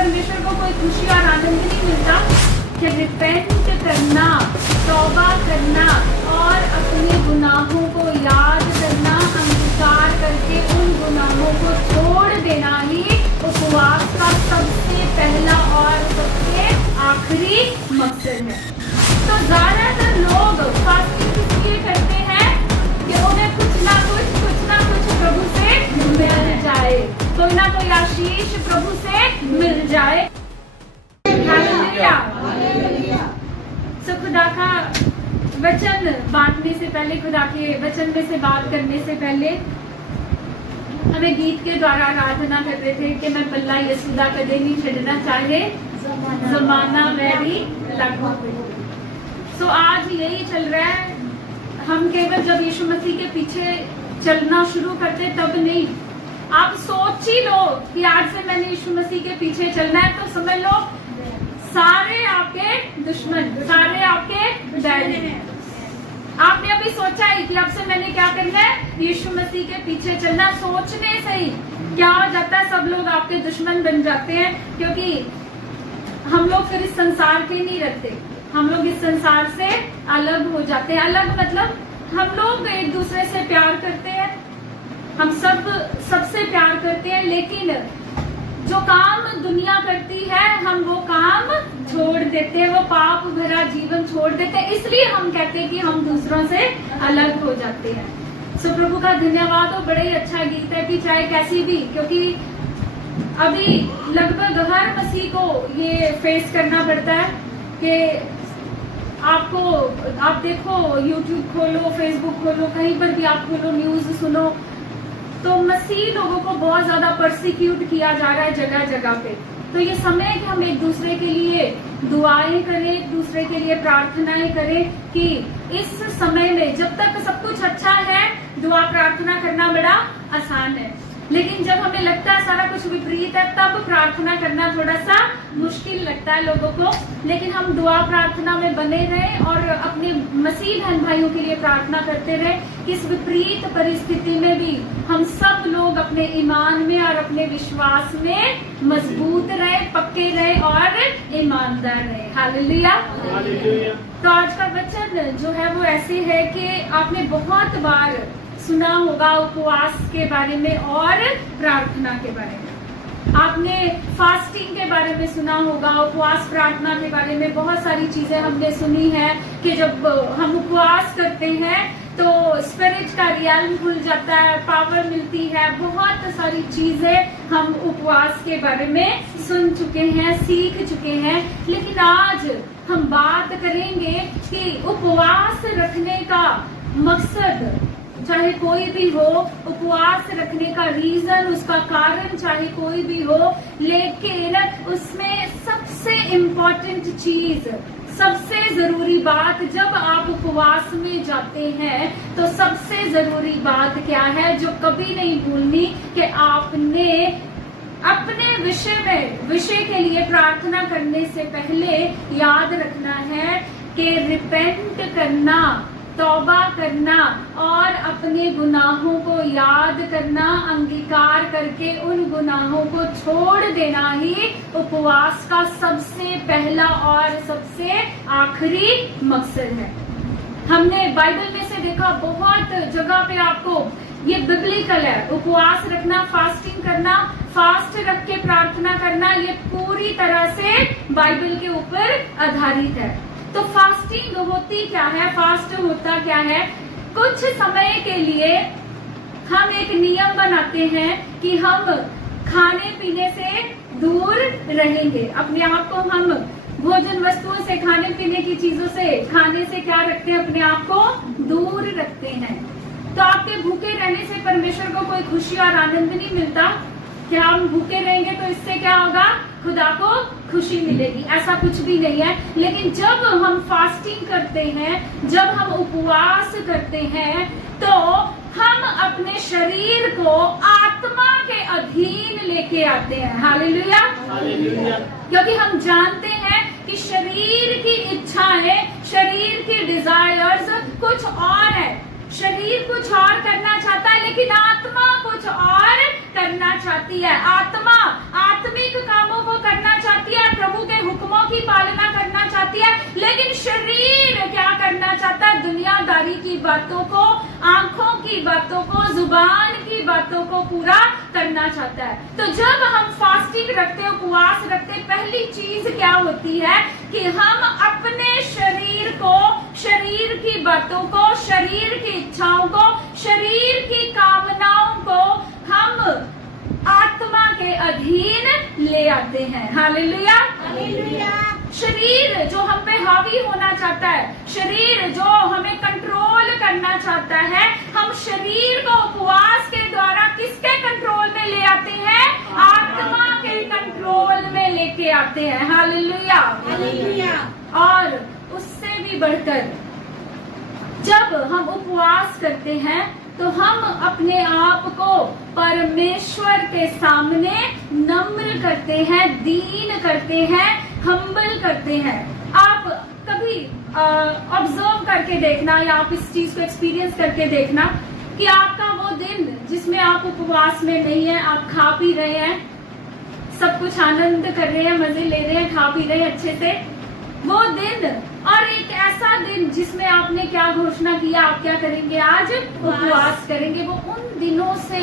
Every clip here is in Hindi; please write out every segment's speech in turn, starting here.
परमेश्वर को कोई खुशी और आनंद नहीं मिलता कि रिपेंट करना, तौबा करना और अपने गुनाहों को याद करना, अंगीकार करके उन गुनाहों को छोड़ देना ही उपवास का सबसे पहला और सबसे आखिरी मकसद है। तो ज्यादातर लोग फास्टिंग इसलिए करते हैं कि उन्हें कुछ ना कुछ प्रभु से मिल जाए, कोई ना कोई आशीष प्रभु से मिल जाए। तो खुदा का वचन बांटने से पहले, खुदा के वचन में से बात करने से पहले हमें गीत के द्वारा आराधना कर रहे थे कि मैं बल्ला यसुदा कदे नहीं छड़ना चाहे जमाना वैरी लगभग। सो आज यही चल रहा है, हम केवल जब यीशु मसीह के पीछे चलना शुरू करते तब नहीं, आप सोच ही लो कि आज से मैंने यीशु मसीह के पीछे चलना है, तो समझ लो सारे आपके दुश्मन, सारे आपके बैरी हैं। आपने अभी सोचा ही कि अब से मैंने क्या करना है, यीशु मसीह के पीछे चलना। सोचने से ही क्या हो जाता है, सब लोग आपके दुश्मन बन जाते हैं, क्योंकि हम लोग फिर इस संसार के नहीं रहते, हम लोग इस संसार से अलग हो जाते हैं। अलग मतलब हम लोग एक दूसरे से प्यार करते हैं, हम सबसे प्यार करते हैं, लेकिन जो काम दुनिया करती है हम वो काम छोड़ देते हैं, वो पाप भरा जीवन छोड़ देते हैं। इसलिए हम कहते हैं कि हम दूसरों से अलग हो जाते हैं। सो प्रभु का धन्यवाद हो, बड़ा ही अच्छा गीत है कि चाहे कैसी भी, क्योंकि अभी लगभग हर मसीह को ये फेस करना पड़ता है कि आप देखो, यूट्यूब खोलो, फेसबुक खोलो, कहीं पर भी आप खोलो, न्यूज सुनो, तो मसीह लोगों को बहुत ज्यादा परसिक्यूट किया जा रहा है जगह जगह पे। तो ये समय है कि हम एक दूसरे के लिए दुआएं करें, एक दूसरे के लिए प्रार्थनाएं करें कि इस समय में जब तक सब कुछ अच्छा है, दुआ प्रार्थना करना बड़ा आसान है, लेकिन जब हमें लगता है सारा कुछ विपरीत है, तब प्रार्थना करना थोड़ा सा मुश्किल लगता है लोगों को। लेकिन हम दुआ प्रार्थना में बने रहें और अपने मसीह बहन भाइयों के लिए प्रार्थना करते रहे कि इस विपरीत परिस्थिति में भी हम सब लोग अपने ईमान में और अपने विश्वास में मजबूत रहे, पक्के रहे और ईमानदार रहे। हालेलुया। तो आज का वचन जो है वो ऐसे है कि आपने बहुत बार सुना होगा उपवास के बारे में और प्रार्थना के बारे में, आपने फास्टिंग के बारे में सुना होगा, उपवास प्रार्थना के बारे में बहुत सारी चीजें हमने सुनी है कि जब हम उपवास करते हैं तो स्पिरिट का रियल्म खुल जाता है, पावर मिलती है, बहुत सारी चीजें हम उपवास के बारे में सुन चुके हैं, सीख चुके हैं। लेकिन आज हम बात करेंगे कि उपवास रखने का मकसद चाहे कोई भी हो, उपवास रखने का रीजन, उसका कारण चाहे कोई भी हो, लेकिन उसमें सबसे इम्पोर्टेंट चीज, सबसे जरूरी बात, जब आप उपवास में जाते हैं तो सबसे जरूरी बात क्या है जो कभी नहीं भूलनी, कि आपने अपने विषय के लिए प्रार्थना करने से पहले याद रखना है कि रिपेंट करना, तौबा करना और अपने गुनाहों को याद करना, अंगीकार करके उन गुनाहों को छोड़ देना ही उपवास का सबसे पहला और सबसे आखिरी मकसद है। हमने बाइबल में से देखा, बहुत जगह पे आपको ये बिब्लिकल है, उपवास रखना, फास्टिंग करना, फास्ट रख के प्रार्थना करना, ये पूरी तरह से बाइबल के ऊपर आधारित है। तो फास्टिंग होती क्या है, फास्ट होता क्या है? कुछ समय के लिए हम एक नियम बनाते हैं कि हम खाने पीने से दूर रहेंगे, अपने आप को हम भोजन वस्तुओं से, खाने पीने की चीजों से, खाने से क्या रखते हैं, अपने आप को दूर रखते हैं। तो आपके भूखे रहने से परमेश्वर को कोई खुशी और आनंद नहीं मिलता कि हम भूखे रहेंगे तो इससे क्या होगा, खुदा को खुशी मिलेगी, ऐसा कुछ भी नहीं है। लेकिन जब हम फास्टिंग करते हैं, जब हम उपवास करते हैं, तो हम अपने शरीर को आत्मा के अधीन लेके आते हैं। हालेलुया। क्योंकि हम जानते हैं कि शरीर की इच्छाएं, शरीर की डिजायर्स कुछ और है, शरीर कुछ और करना चाहता है, लेकिन आत्मा कुछ और करना चाहती है। आत्मा आत्मिक कामों को करना करना चाहता है दुनियादारी की बातों को, आंखों की बातों को, जुबान की बातों को पूरा करना चाहता है। तो जब हम फास्टिंग रखते, उपवास रखते, पहली चीज क्या होती है कि हम अपने शरीर को, शरीर की बातों को, शरीर की इच्छाओं को, शरीर की कामनाओं को हम आत्मा के अधीन ले आते हैं। Hallelujah, hallelujah. शरीर जो हम पे हावी होना चाहता है, शरीर जो हमें कंट्रोल करना चाहता है, हम शरीर को उपवास के द्वारा किसके कंट्रोल में ले आते हैं? आत्मा के कंट्रोल में लेके आते हैं। Hallelujah, hallelujah. और उससे भी बढ़कर जब हम उपवास करते हैं तो हम अपने आप को परमेश्वर के सामने नम्र करते हैं, दीन करते हैं, हम्बल करते हैं। आप कभी ऑब्जर्व करके देखना या आप इस चीज को एक्सपीरियंस करके देखना कि आपका वो दिन जिसमें आप उपवास में नहीं है, आप खा पी रहे हैं, सब कुछ आनंद कर रहे हैं, मजे ले रहे हैं, खा पी रहे हैं अच्छे से, वो दिन और एक ऐसा दिन जिसमें आपने क्या घोषणा किया, आप क्या करेंगे? आज उपवास करेंगे। वो उन दिनों से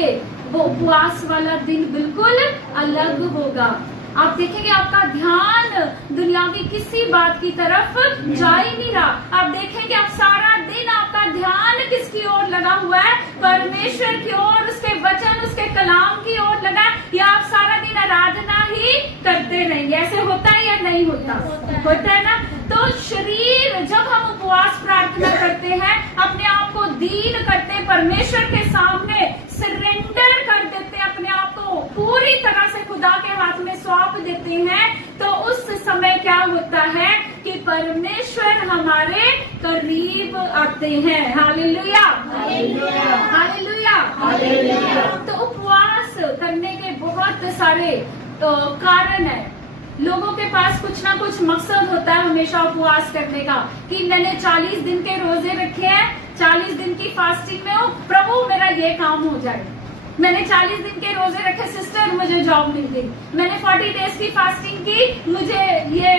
वो उपवास वाला दिन बिल्कुल अलग होगा। आप देखेंगे आपका ध्यान दुनियावी किसी बात की तरफ जा ही नहीं रहा। आप देखेंगे आप सारा दिन आपका ध्यान किसकी ओर लगा हुआ है? परमेश्वर की ओर, उसके वचन, उसके कलाम की ओर लगा है, या आप सारा दिन आराधना ही करते रहेंगे। ऐसे होता है या नहीं होता? होता है ना। तो शरीर, जब हम उपवास प्रार्थना करते हैं, अपने आप को दीन करते हैं, परमेश्वर के सामने सरेंडर कर देते हैं, अपने आप को पूरी तरह से खुदा के हाथ में सौंप देते हैं, तो उस समय क्या होता है कि परमेश्वर हमारे करीब आते हैं। Hallelujah, hallelujah, hallelujah, hallelujah. तो उपवास करने के बहुत सारे कारण है। लोगों के पास कुछ ना कुछ मकसद होता है हमेशा उपवास करने का, कि मैंने 40 दिन के रोजे रखे हैं, 40 दिन की फास्टिंग में हूँ, प्रभु मेरा ये काम हो जाए। मैंने 40 दिन के रोजे रखे, सिस्टर मुझे जॉब मिल गई। मैंने 40 डेज की फास्टिंग की, मुझे ये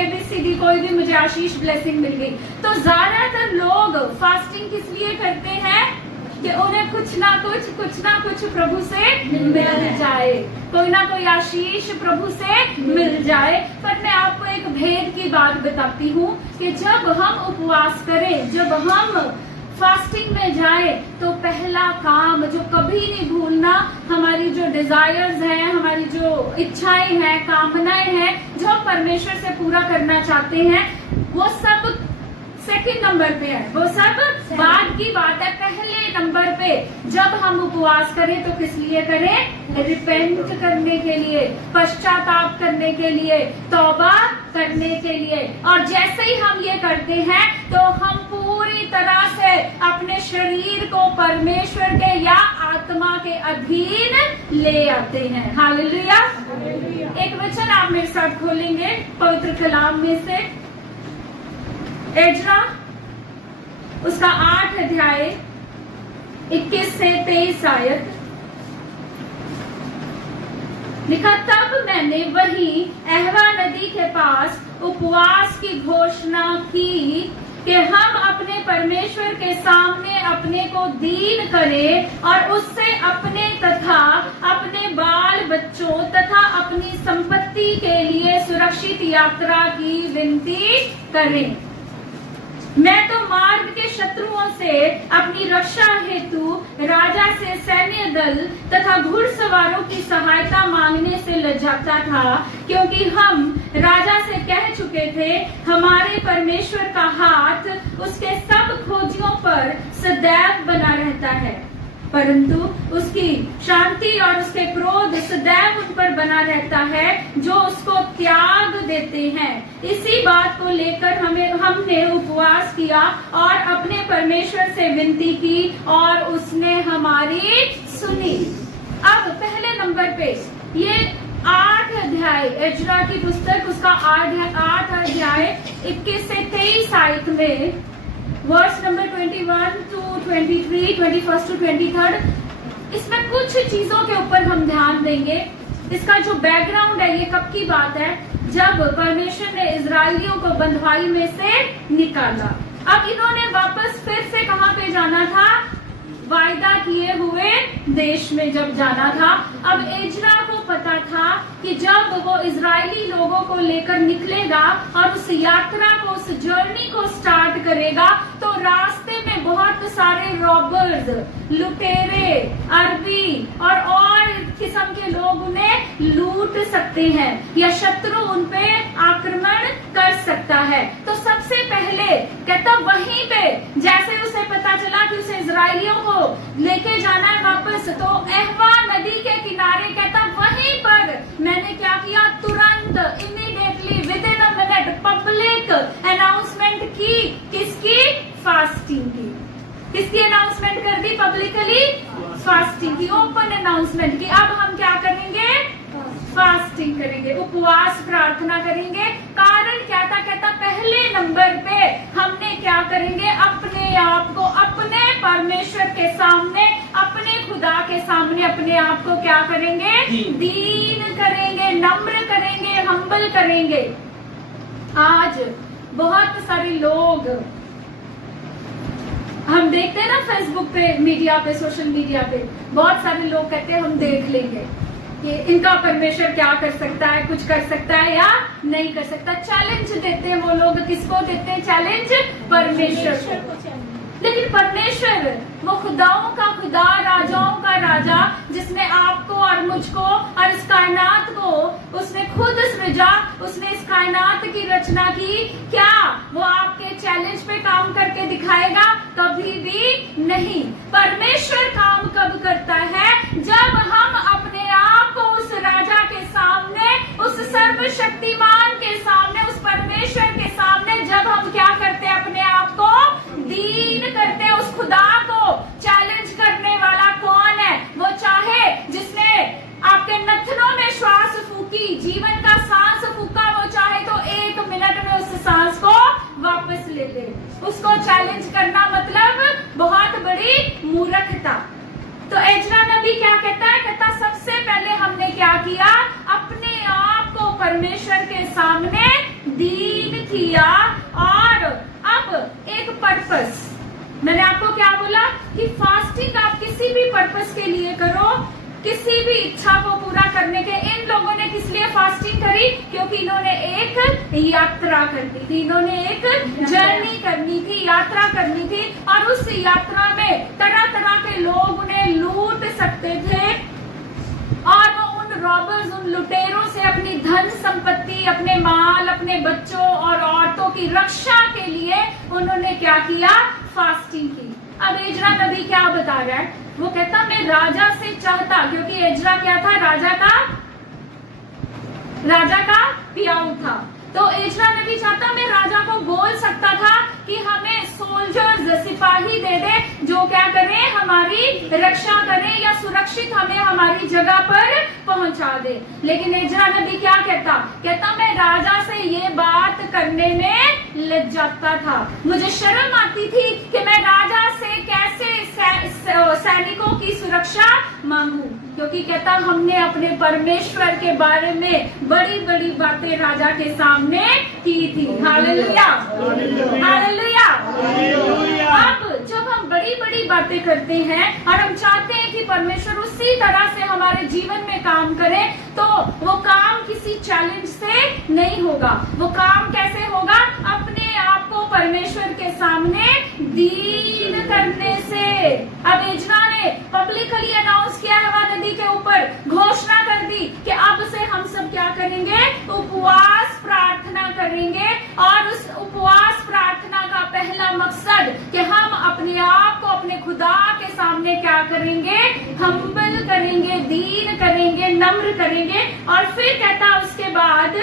ABCD कोई भी मुझे आशीष ब्लेसिंग मिल गई। तो ज्यादातर लोग फास्टिंग किस लिए करते हैं? कि उन्हें कुछ ना कुछ प्रभु से मिल जाए, कोई ना कोई आशीष प्रभु से मिल जाए। पर मैं आपको एक भेद की बात बताती हूँ कि जब हम उपवास करें, जब हम फास्टिंग में जाए, तो पहला काम जो कभी नहीं भूलना, हमारी जो डिजायर्स हैं, हमारी जो इच्छाएं हैं, कामनाएं हैं, जो हम परमेश्वर से पूरा करना चाहते हैं, वो सब सेकंड नंबर पे है, वो सब बाद की बात है। पहले नंबर पे जब हम उपवास करें तो किस लिए करें? रिपेंट करने के लिए, पश्चाताप करने के लिए, तौबा करने के लिए। और जैसे ही हम ये करते हैं तो हम पूरी तरह से अपने शरीर को परमेश्वर के या आत्मा के अधीन ले आते हैं। हालेलुया। एक वचन आप मेरे साथ खोलेंगे पवित्र कलाम में से, एजरा उसका 8 अध्याय 21 से 23 आयत लिखा, तब मैंने वही अहवा नदी के पास उपवास की घोषणा की कि हम अपने परमेश्वर के सामने अपने को दीन करें और उससे अपने तथा अपने बाल बच्चों तथा अपनी संपत्ति के लिए सुरक्षित यात्रा की विनती करें। मैं तो मार्ग के शत्रुओं से अपनी रक्षा हेतु राजा से सैन्य दल तथा घुड़सवारों की सहायता मांगने से लजाता था, क्योंकि हम राजा से कह चुके थे, हमारे परमेश्वर का हाथ उसके सब खोजियों पर सदैव बना रहता है, परंतु उसकी शांति और उसके क्रोध सदैव उन पर बना रहता है जो उसको त्याग देते हैं। इसी बात को लेकर हमने उपवास किया और अपने परमेश्वर से विनती की और उसने हमारी सुनी। अब पहले नंबर पे ये 8 अध्याय, एजरा की पुस्तक उसका 8 अध्याय 21 से 23 आयत में वर्स नंबर 21 to 23, 21 to 23, इसमें कुछ चीजों के ऊपर हम ध्यान देंगे। इसका जो बैकग्राउंड है, ये कब की बात है? जब परमेश्वर ने इजराइलियों को बंधुआई में से निकाला। अब इन्होंने वापस फिर से कहां पे जाना था? वायदा किए हुए देश में जब जाना था। अब एजरा को पता था कि जब वो इजरायली लोगों को लेकर निकलेगा और उस यात्रा को, उस जर्नी को स्टार्ट करेगा, तो रास्ते में बहुत सारे रॉबर्स, लुटेरे, अरबी और किस्म के लोग उन्हें लूट सकते हैं या शत्रु उन पे आक्रमण कर सकता है। तो सबसे पहले कहता वहीं पे जैसे उसे पता चला कि उसे इजरायलियों को लेके जाना है वापस, तो अहवा नदी के किनारे कहता वहीं पर मैंने क्या किया, तुरंत immediately with in a minute public announcement की। किसकी? फास्टिंग की। किसकी अनाउंसमेंट कर दी? पब्लिकली फास्टिंग की, ओपन अनाउंसमेंट की। अब हम क्या करेंगे? फास्टिंग करेंगे, उपवास प्रार्थना करेंगे। कारण क्या था? कहता पहले नंबर पे हमने क्या करेंगे? अपने आप को अपने परमेश्वर के सामने, अपने खुदा के सामने अपने आप को क्या करेंगे? दीन करेंगे, नम्र करेंगे, हम्बल करेंगे। आज बहुत सारे लोग हम देखते हैं ना फेसबुक पे, मीडिया पे, सोशल मीडिया पे, बहुत सारे लोग कहते हैं हम देख लेंगे कि इनका परमेश्वर क्या कर सकता है, कुछ कर सकता है या नहीं कर सकता। चैलेंज देते हैं वो लोग। किसको देते हैं चैलेंज? परमेश्वर को। लेकिन परमेश्वर वो खुदाओं का खुदा, राजाओं का राजा, जिसने आपको और मुझको और इस कायनात को उसने खुद सृजा, उसने इस कायनात की रचना की, क्या वो आपके चैलेंज पे काम करके दिखाएगा? कभी भी नहीं। परमेश्वर काम कब करता है? जब हम अपने आप को उस राजा के सामने, उस सर्वशक्तिमान के सामने, उस परमेश्वर के सामने जब हम क्या करते हैं? अपने आप को दीन करते हैं। उस खुदा को चैलेंज करने वाला कौन है? वो चाहे जिसने आपके नथनों में श्वास फूकी, जीवन का सांस फूका, वो चाहे तो 1 मिनट में उस सांस को वापस ले ले। उसको चैलेंज करना मतलब बहुत बड़ी मूर्खता। तो एजरा नबी क्या कहता है? कहता सबसे पहले हमने क्या किया? अपने आप को परमेश्वर के सामने दीन किया। और अब एक पर्पस, मैंने आपको क्या बोला कि फास्टिंग आप किसी भी पर्पस के लिए करो, किसी भी इच्छा को पूरा करने के। इन लोगों ने किस लिए फास्टिंग करी? क्योंकि इन्होंने एक यात्रा करनी थी, इन्होंने एक जर्नी करनी थी, यात्रा करनी थी। और उस यात्रा में तरह तरह के लोग उन्हें लूट सकते थे और वो उन रॉबर्स, उन लुटेरों से अपनी धन संपत्ति, अपने माल, अपने बच्चों और औरतों की रक्षा के लिए उन्होंने क्या किया? फास्टिंग की। अब एजरा नबी क्या बता रहा है? वो कहता मैं राजा से चाहता, क्योंकि एजरा क्या था? राजा का पियाऊ था। तो एजरा नबी चाहता मैं राजा को बोल सकता था कि हमें सोल्जर्स, सिपाही दे दे जो क्या करें? हमारी रक्षा करें या सुरक्षित हमें हमारी जगह पर पहुंचा दे। लेकिन एजरा नबी क्या कहता? कहता मैं राजा से ये बात करने में लज्जाता था, मुझे शर्म आती थी कि मैं राजा से कैसे सैनिकों की सुरक्षा मांगू। क्योंकि कहता हमने अपने परमेश्वर के बारे में बड़ी बड़ी बातें राजा के सामने की थी। Hallelujah, hallelujah. अब जब हम बड़ी बड़ी बातें करते हैं और हम चाहते हैं कि परमेश्वर उसी तरह से हमारे जीवन में काम करे, तो वो काम किसी चैलेंज से नहीं होगा। वो काम कैसे होगा? अपने आप को परमेश्वर के सामने दीन करने से। अब एजरा ने पब्लिकली अनाउंस किया हवा नदी के ऊपर, घोषणा कर दी कि अब से हम सब क्या करेंगे? उपवास प्रार्थना करेंगे। और उस उपवास प्रार्थना का पहला मकसद कि हम अपने आप को अपने खुदा के सामने क्या करेंगे? हम्बल करेंगे, दीन करेंगे, नम्र करेंगे। और फिर कहता उसके बाद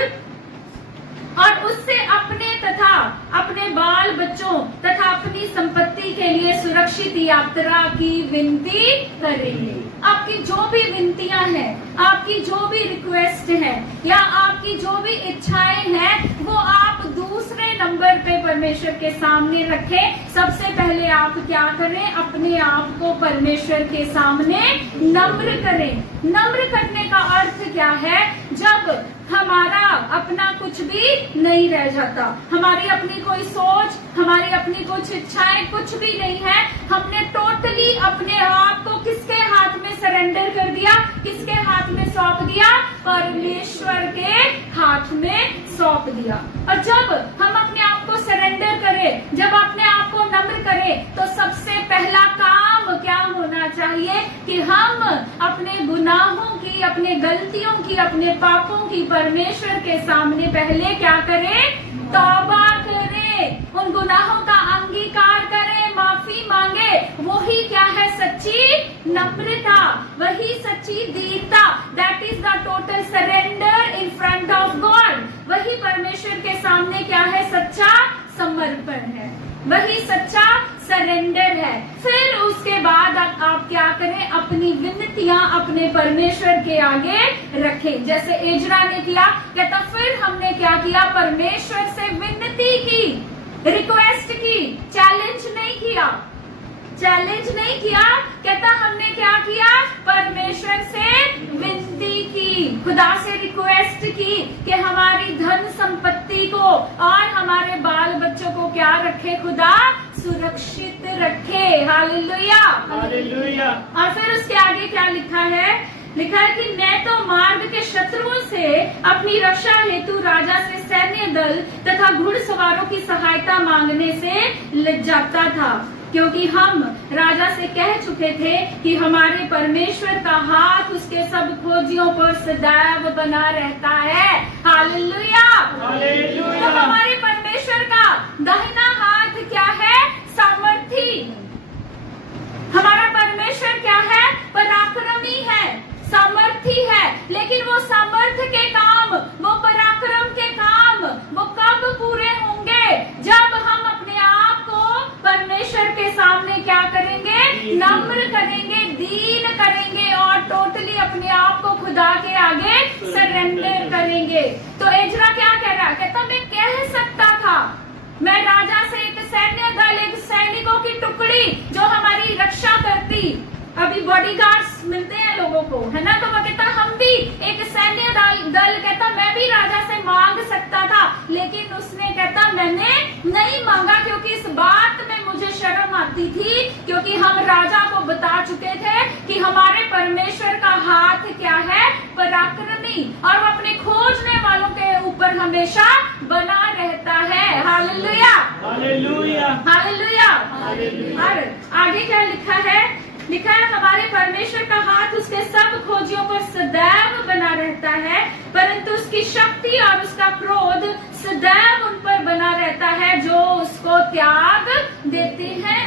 और उससे अपने तथा अपने बाल बच्चों तथा अपनी संपत्ति के लिए सुरक्षित यात्रा की विनती करेंगे। आपकी जो भी विनतियां हैं, आपकी जो भी रिक्वेस्ट है या आपकी जो भी इच्छाएं हैं, वो आप दूसरे नंबर पे परमेश्वर के सामने रखें। सबसे पहले आप क्या करें? अपने आप को परमेश्वर के सामने नम्र करें। नम्र करने का अर्थ क्या है? जब हमारा अपना कुछ भी नहीं रह जाता। हमारी अपनी कोई सोच, हमारी अपनी कुछ इच्छाएं कुछ भी नहीं है। हमने टोटली अपने आप को किसके हाथ में सरेंडर कर दिया, किसके हाथ में सौंप दिया? परमेश्वर के हाथ में सौंप दिया। और जब हम अपने आप को सरेंडर करें, जब अपने आप को नम्र करें, तो सबसे पहला काम क्या होना चाहिए कि हम अपने गुनाहों की, अपने गलतियों की, अपने पापों की परमेश्वर के सामने पहले क्या करें? तौबा करें, उन गुनाहों का अंगीकार करें, माफी मांगे। वही क्या है? सच्ची नम्रता, वही सच्ची दीनता। That is the total surrender in front of God. वही परमेश्वर के सामने क्या है? सच्चा समर्पण है, वही सच्चा सरेंडर है। फिर उसके बाद आप क्या करें? अपनी विनतियां अपने परमेश्वर के आगे रखें, जैसे एजरा ने किया। कहता फिर हमने क्या किया? परमेश्वर से विनती की, रिक्वेस्ट की, चैलेंज नहीं किया, चैलेंज नहीं किया। कहता हमने क्या किया? परमेश्वर से विनती की, खुदा से रिक्वेस्ट की कि हमारी धन संपत्ति को और हमारे बाल बच्चों को क्या रखे? खुदा सुरक्षित रखे। Hallelujah, hallelujah. और फिर उसके आगे क्या लिखा है? लिखा है कि मैं तो मार्ग के शत्रुओं से अपनी रक्षा हेतु राजा से सैन्य दल तथा घुड़सवारों की सहायता मांगने से लज्जाता था, क्योंकि हम राजा से कह चुके थे कि हमारे परमेश्वर का हाथ उसके सब खोजियों पर सदैव बना रहता है। Hallelujah, hallelujah. तो हमारे परमेश्वर का दाहिना हाथ क्या है? सामर्थी। हमारा परमेश्वर क्या है? पराक्रमी है, सामर्थी है। लेकिन वो सामर्थ्य के काम, वो पराक्रम के काम, वो कब पूरे होंगे? जब हम अपने आप को परमेश्वर के सामने क्या करेंगे? नम्र करेंगे, दीन करेंगे और टोटली अपने आप को खुदा के आगे सरेंडर करेंगे। तो एजरा क्या कह रहा है? कहता मैं कह सकता था, मैं राजा से एक सैन्य दल, एक सैनिकों की टुकड़ी जो हमारी रक्षा करती, अभी बॉडीगार्ड्स मिलते हैं लोगों को, है ना? तो वो कहता हम भी एक सैन्य दल कहता मैं भी राजा से मांग सकता था, लेकिन उसने कहता मैंने नहीं मांगा, क्योंकि इस बात में मुझे शर्म आती थी, क्योंकि हम राजा को बता चुके थे कि हमारे परमेश्वर का हाथ क्या है? पराक्रमी, और वो अपने खोजने वालों के ऊपर हमेशा बना रहता है। Hallelujah, hallelujah, hallelujah. हालेलुया। और आगे क्या लिखा है? लिखा है हमारे परमेश्वर का हाथ उसके सब खोजियों पर सदैव बना रहता है, परंतु उसकी शक्ति और उसका क्रोध सदैव उन पर बना रहता है जो उसको त्याग देते हैं।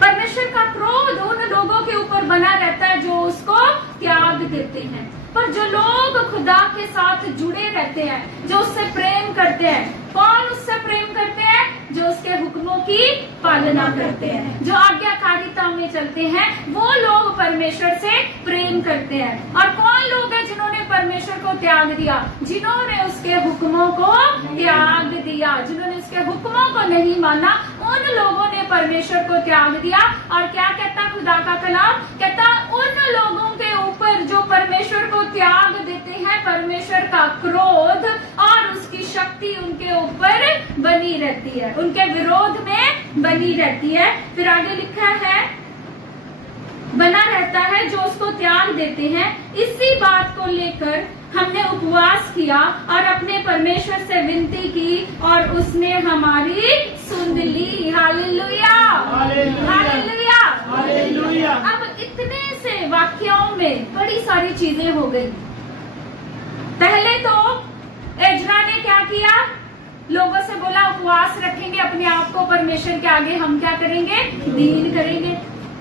परमेश्वर का क्रोध उन लोगों के ऊपर बना रहता है जो उसको त्याग देते हैं। पर जो लोग खुदा के साथ जुड़े रहते हैं, जो उससे प्रेम करते हैं, कौन उससे प्रेम करते हैं? जो उसके हुक्मों की पालना करते हैं, जो आज्ञाकारिता में चलते हैं, वो लोग परमेश्वर से प्रेम करते हैं। और कौन लोग हैं जिन्होंने परमेश्वर को त्याग दिया? जिन्होंने उसके हुक्मों को त्याग दिया, जिन्होंने उसके हुक्मों को नहीं माना, उन लोगों ने परमेश्वर को त्याग दिया। और क्या कहता खुदा का कलाम? कहता उन लोगों के ऊपर जो परमेश्वर को त्याग देते हैं, परमेश्वर का क्रोध और उसकी शक्ति उनके ऊपर बनी रहती है, उनके विरोध में बनी रहती है। फिर आगे लिखा है बना रहता है जो उसको त्याग देते हैं। इसी बात को लेकर हमने उपवास किया और अपने परमेश्वर से विनती की और उसने हमारी सुन ली। Hallelujah, hallelujah, hallelujah. अब इतने से वाक्यों में बड़ी सारी चीजें हो गई। पहले तो एजरा ने क्या किया? लोगों से बोला उपवास रखेंगे, अपने आप को परमेश्वर के आगे हम क्या करेंगे? दीन करेंगे।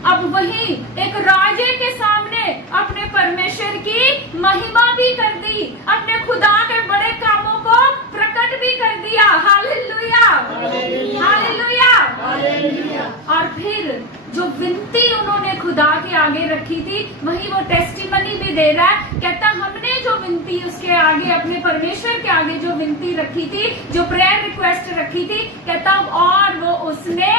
अब वही एक राजे के सामने अपने परमेश्वर की महिमा भी कर दी, अपने खुदा के बड़े कामों को प्रकट भी कर दिया। Hallelujah, hallelujah, hallelujah. और फिर जो विनती उन्होंने खुदा के आगे रखी थी, वही वो टेस्टिमनी भी दे रहा है। कहता हमने जो विनती उसके आगे, अपने परमेश्वर के आगे जो विनती रखी थी, जो प्रेयर रिक्वेस्ट रखी थी, कहता और वो उसने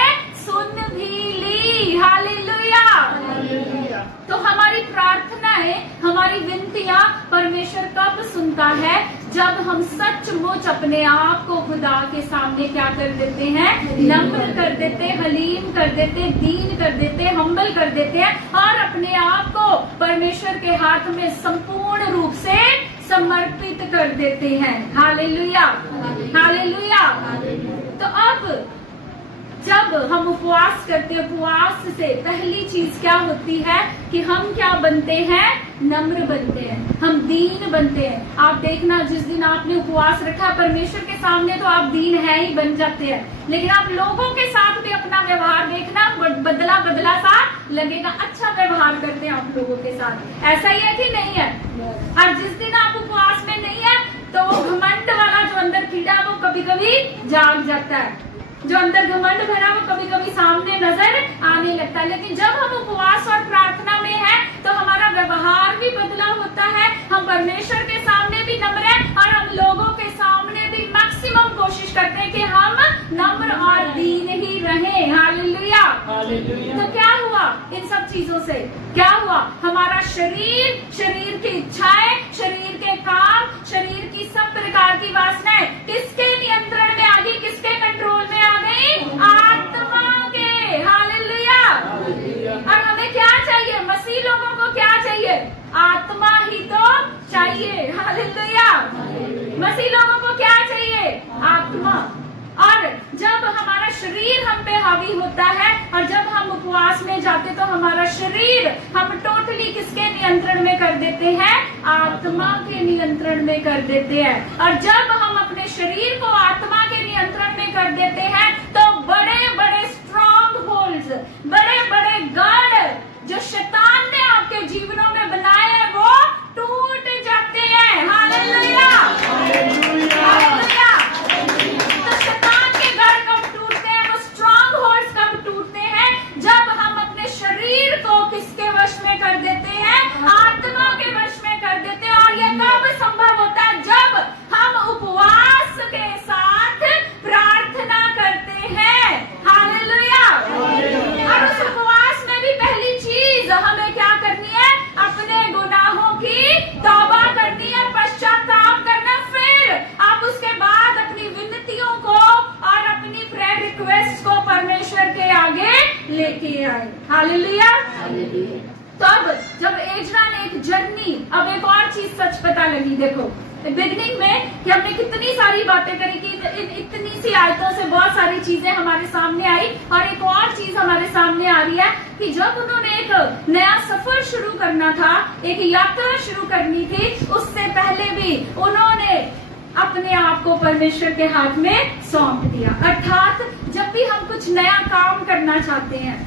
सुन भी ली। Hallelujah, hallelujah. तो हमारी प्रार्थनाएं, हमारी विनतियां परमेश्वर कब सुनता है? जब हम सचमुच अपने आप को खुदा के सामने क्या कर देते हैं, नम्र कर देते, हलीम कर देते, दीन कर देते, हम्बल कर देते हैं और अपने आप को परमेश्वर के हाथ में संपूर्ण रूप से समर्पित कर देते हैं। Hallelujah, hallelujah. तो अब जब हम उपवास करते हैं, उपवास से पहली चीज क्या होती है कि हम क्या बनते हैं, नम्र बनते हैं, हम दीन बनते हैं। आप देखना जिस दिन आपने उपवास रखा परमेश्वर के सामने तो आप दीन है ही बन जाते हैं, लेकिन आप लोगों के साथ भी अपना व्यवहार देखना बदला बदला सा लगेगा। अच्छा व्यवहार करते हैं आप लोगों के साथ, ऐसा ही है कि नहीं है? और जिस दिन आप उपवास में नहीं है तो घमंड वाला जो अंदर कीड़ा वो कभी कभी जाग जाता है, जो अंदर घमंड भरा वो कभी कभी सामने नजर आने लगता है। लेकिन जब हम उपवास और प्रार्थना में हैं तो हमारा व्यवहार भी बदला होता है, हम परमेश्वर के सामने भी नम्र हैं और हम लोगों के सामने भी मैक्सिमम कोशिश करते हैं कि हम नम्र और दीन ही रहें। हालेलुया। तो क्या हुआ इन सब चीजों से, क्या हुआ? हमारा शरीर, शरीर की इच्छाएं, शरीर के काम, शरीर की सब प्रकार की वासनाएं किसके नियंत्रण में आ गई, किसके कंट्रोल में आ गई? आत्मा के। हालेलुया। और हमें क्या चाहिए? मसीह लोगों को क्या चाहिए? आत्मा ही तो चाहिए। हालेलुया। मसीह लोगों को क्या चाहिए? आत्मा। और जब हमारा शरीर हम पे हावी होता है और जब हम उपवास में जाते तो हमारा शरीर हम टोटली किसके नियंत्रण में कर देते हैं? आत्मा के नियंत्रण में कर देते हैं। और जब हम अपने शरीर को आत्मा के नियंत्रण में कर देते हैं तो बड़े बड़े स्ट्रॉन्ग होल्ड्स, बड़े बड़े गढ़ जो शैतान ने आपके जीवनों में बनाए हैं वो टूट जाते हैं। Hallelujah, hallelujah. तो शैतान के गढ़ कब टूटते हैं, वो स्ट्रॉन्ग होल्ड्स कब टूटते हैं? जब हम अपने शरीर को किसके वश में कर देते हैं? आत्मा के वश में कर देते हैं। और यह कब संभव होता है? जब हम उपवास के साथ प्रार्थना करते हैं। हालेलुया। और उस उपवास में भी पहली चीज हमें क्या करनी है? अपने गुनाहों की तौबा करनी है, पश्चाताप करना। फिर आप उसके बाद अपनी विनतियों को और अपनी प्रेयर रिक्वेस्ट को परमेश्वर के आगे लेके आए। हालेलुया। तो अब जब एजरा ने एक जर्नी, अब एक और चीज सच पता लगी। देखो बिगनिंग में कि हमने कितनी सारी बातें करी कि इतनी सी आयतों से बहुत सारी चीजें हमारे सामने आई और एक और चीज हमारे सामने आ रही है कि जब उन्होंने एक नया सफर शुरू करना था, एक यात्रा शुरू करनी थी, उससे पहले भी उन्होंने अपने आप को परमेश्वर के हाथ में सौंप दिया। अर्थात जब भी हम कुछ नया काम करना चाहते हैं,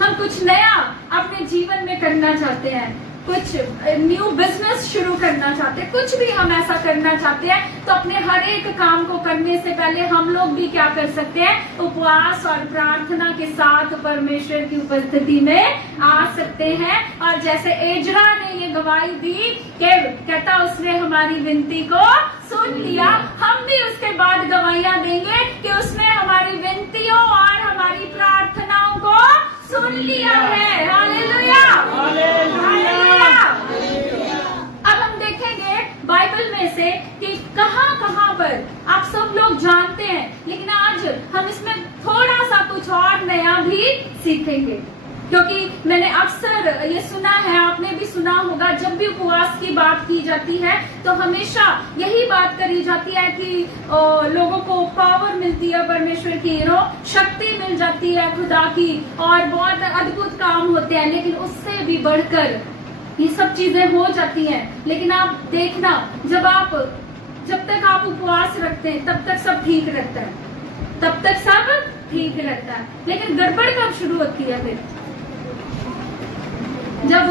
हम कुछ नया अपने जीवन में करना चाहते हैं, कुछ न्यू बिजनेस शुरू करना चाहते हैं, कुछ भी हम ऐसा करना चाहते हैं तो अपने हर एक काम को करने से पहले हम लोग भी क्या कर सकते हैं? उपवास और प्रार्थना के साथ परमेश्वर की उपस्थिति में आ सकते हैं। और जैसे एजरा ने ये गवाही दी कि कहता उसने हमारी विनती को सुन लिया, हम भी उसके बाद गवाहियां देंगे कि उसने हमारी विनतियों और हमारी प्रार्थनाओं को सुन लिया है। Hallelujah, hallelujah. अब हम देखेंगे बाइबल में से कि कहां पर आप सब लोग जानते हैं, लेकिन आज हम इसमें थोड़ा सा कुछ और नया भी सीखेंगे। क्योंकि मैंने अक्सर ये सुना है, आपने भी सुना होगा, जब भी उपवास की बात की जाती है तो हमेशा यही बात करी जाती है कि लोगों को पावर मिलती है परमेश्वर की, शक्ति मिल जाती है खुदा की और बहुत अद्भुत काम होते हैं। लेकिन उससे भी बढ़कर ये सब चीजें हो जाती हैं। लेकिन आप देखना, जब तक आप उपवास रखते हैं तब तक सब ठीक रहता है, तब तक सब ठीक रहता है। लेकिन गड़बड़ कब शुरू होती है? फिर जब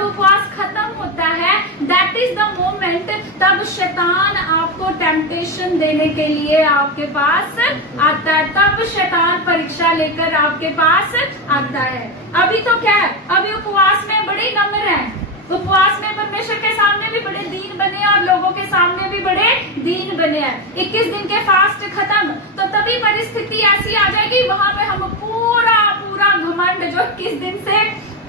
उपवास खत्म होता है, दैट इज द मोमेंट, तब शैतान आपको टेम्पटेशन देने के लिए आपके पास आता है, तब शैतान परीक्षा लेकर आपके पास आता है। अभी तो क्या है, अभी उपवास में बड़े नम्र हैं, उपवास में परमेश्वर के सामने भी बड़े दीन बने और लोगों के सामने भी बड़े दीन बने हैं। 21 दिन के फास्ट खत्म तो तभी परिस्थिति ऐसी आ जाएगी, वहां पे हम पूरा घमंड जो 21 दिन से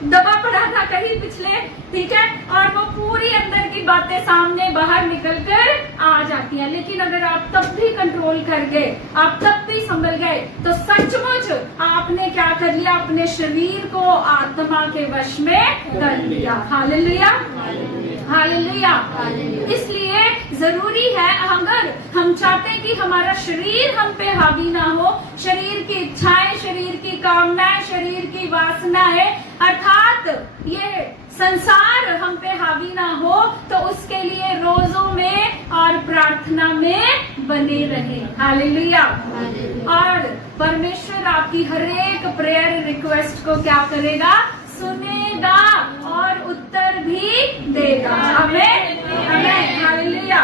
दबा पड़ा था कहीं पिछले, ठीक है, और वो पूरी अंदर की बातें सामने बाहर निकल कर आ जाती हैं। लेकिन अगर आप तब भी कंट्रोल कर गए, आप तब भी संभल गए, तो सचमुच आपने क्या कर लिया, अपने शरीर को आत्मा के वश में कर लिया। Hallelujah, hallelujah. इसलिए जरूरी है, अगर हम चाहते हैं कि हमारा शरीर हम पे हावी ना हो, शरीर की इच्छाएं, शरीर की कामनाएं, शरीर की वासनाएं, अर्थात ये संसार हम पे हावी ना हो, तो उसके लिए रोजों में और प्रार्थना में बने रहे। हालेलुया। और परमेश्वर आपकी हर एक प्रेयर रिक्वेस्ट को क्या करेगा, सुनेगा और उत्तर भी देगा। आमीन, आमीन, हालेलुया।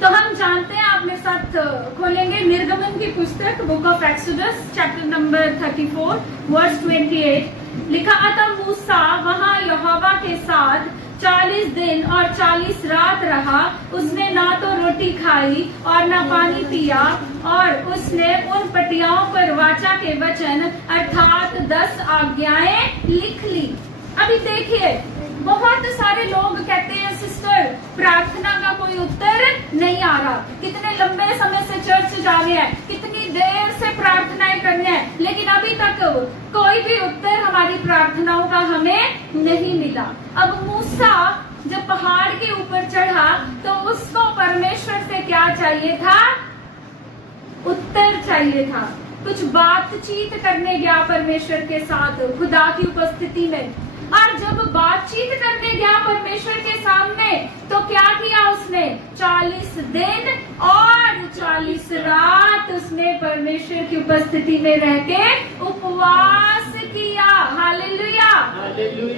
तो हम जानते हैं, आप मेरे साथ खोलेंगे निर्गमन की पुस्तक, book of Exodus, chapter number 34 verse 28। लिखा, अतः मूसा वहां यहोवा के साथ 40 दिन और 40 रात रहा। उसने ना तो रोटी खाई और ना पानी पिया, और उसने उन पटियाओं पर वाचा के वचन अर्थात 10 आज्ञाएं लिख ली। अभी देखिए, बहुत सारे लोग कहते हैं सिस्टर प्रार्थना का कोई उत्तर नहीं आ रहा, कितने लंबे समय से चर्च जा रहे हैं, कितनी देर से प्रार्थनाएं करने हैं, लेकिन अभी तक कोई भी उत्तर हमारी प्रार्थनाओं का हमें नहीं मिला। अब मूसा जब पहाड़ के ऊपर चढ़ा तो उसको परमेश्वर से क्या चाहिए था, उत्तर चाहिए था। कुछ बातचीत करने गया परमेश्वर के साथ खुदा की उपस्थिति में, और जब बातचीत करने गया परमेश्वर के सामने तो क्या किया उसने, 40 दिन और 40 रात उसने परमेश्वर की उपस्थिति में रह के उपवास किया। हालेलुया।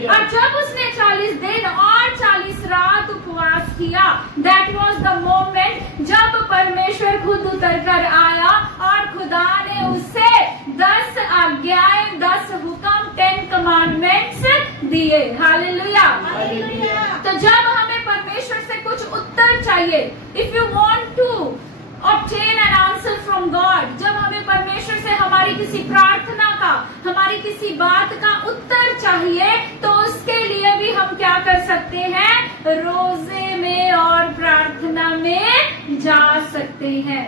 और जब उसने 40 दिन और 40 रात उपवास किया, दैट वाज द मोमेंट जब परमेश्वर खुद उतर कर आया और खुदा ने उससे 10 आज्ञाएं, 10 हुक्म, 10 कमांडमेंट्स दिए। हालेलुया। तो जब हमें परमेश्वर से कुछ उत्तर चाहिए, if you want to obtain an answer from God, जब हमें परमेश्वर से हमारी किसी प्रार्थना का, हमारी किसी बात का उत्तर चाहिए, तो उसके लिए भी हम क्या कर सकते हैं, रोजे में और प्रार्थना में जा सकते हैं।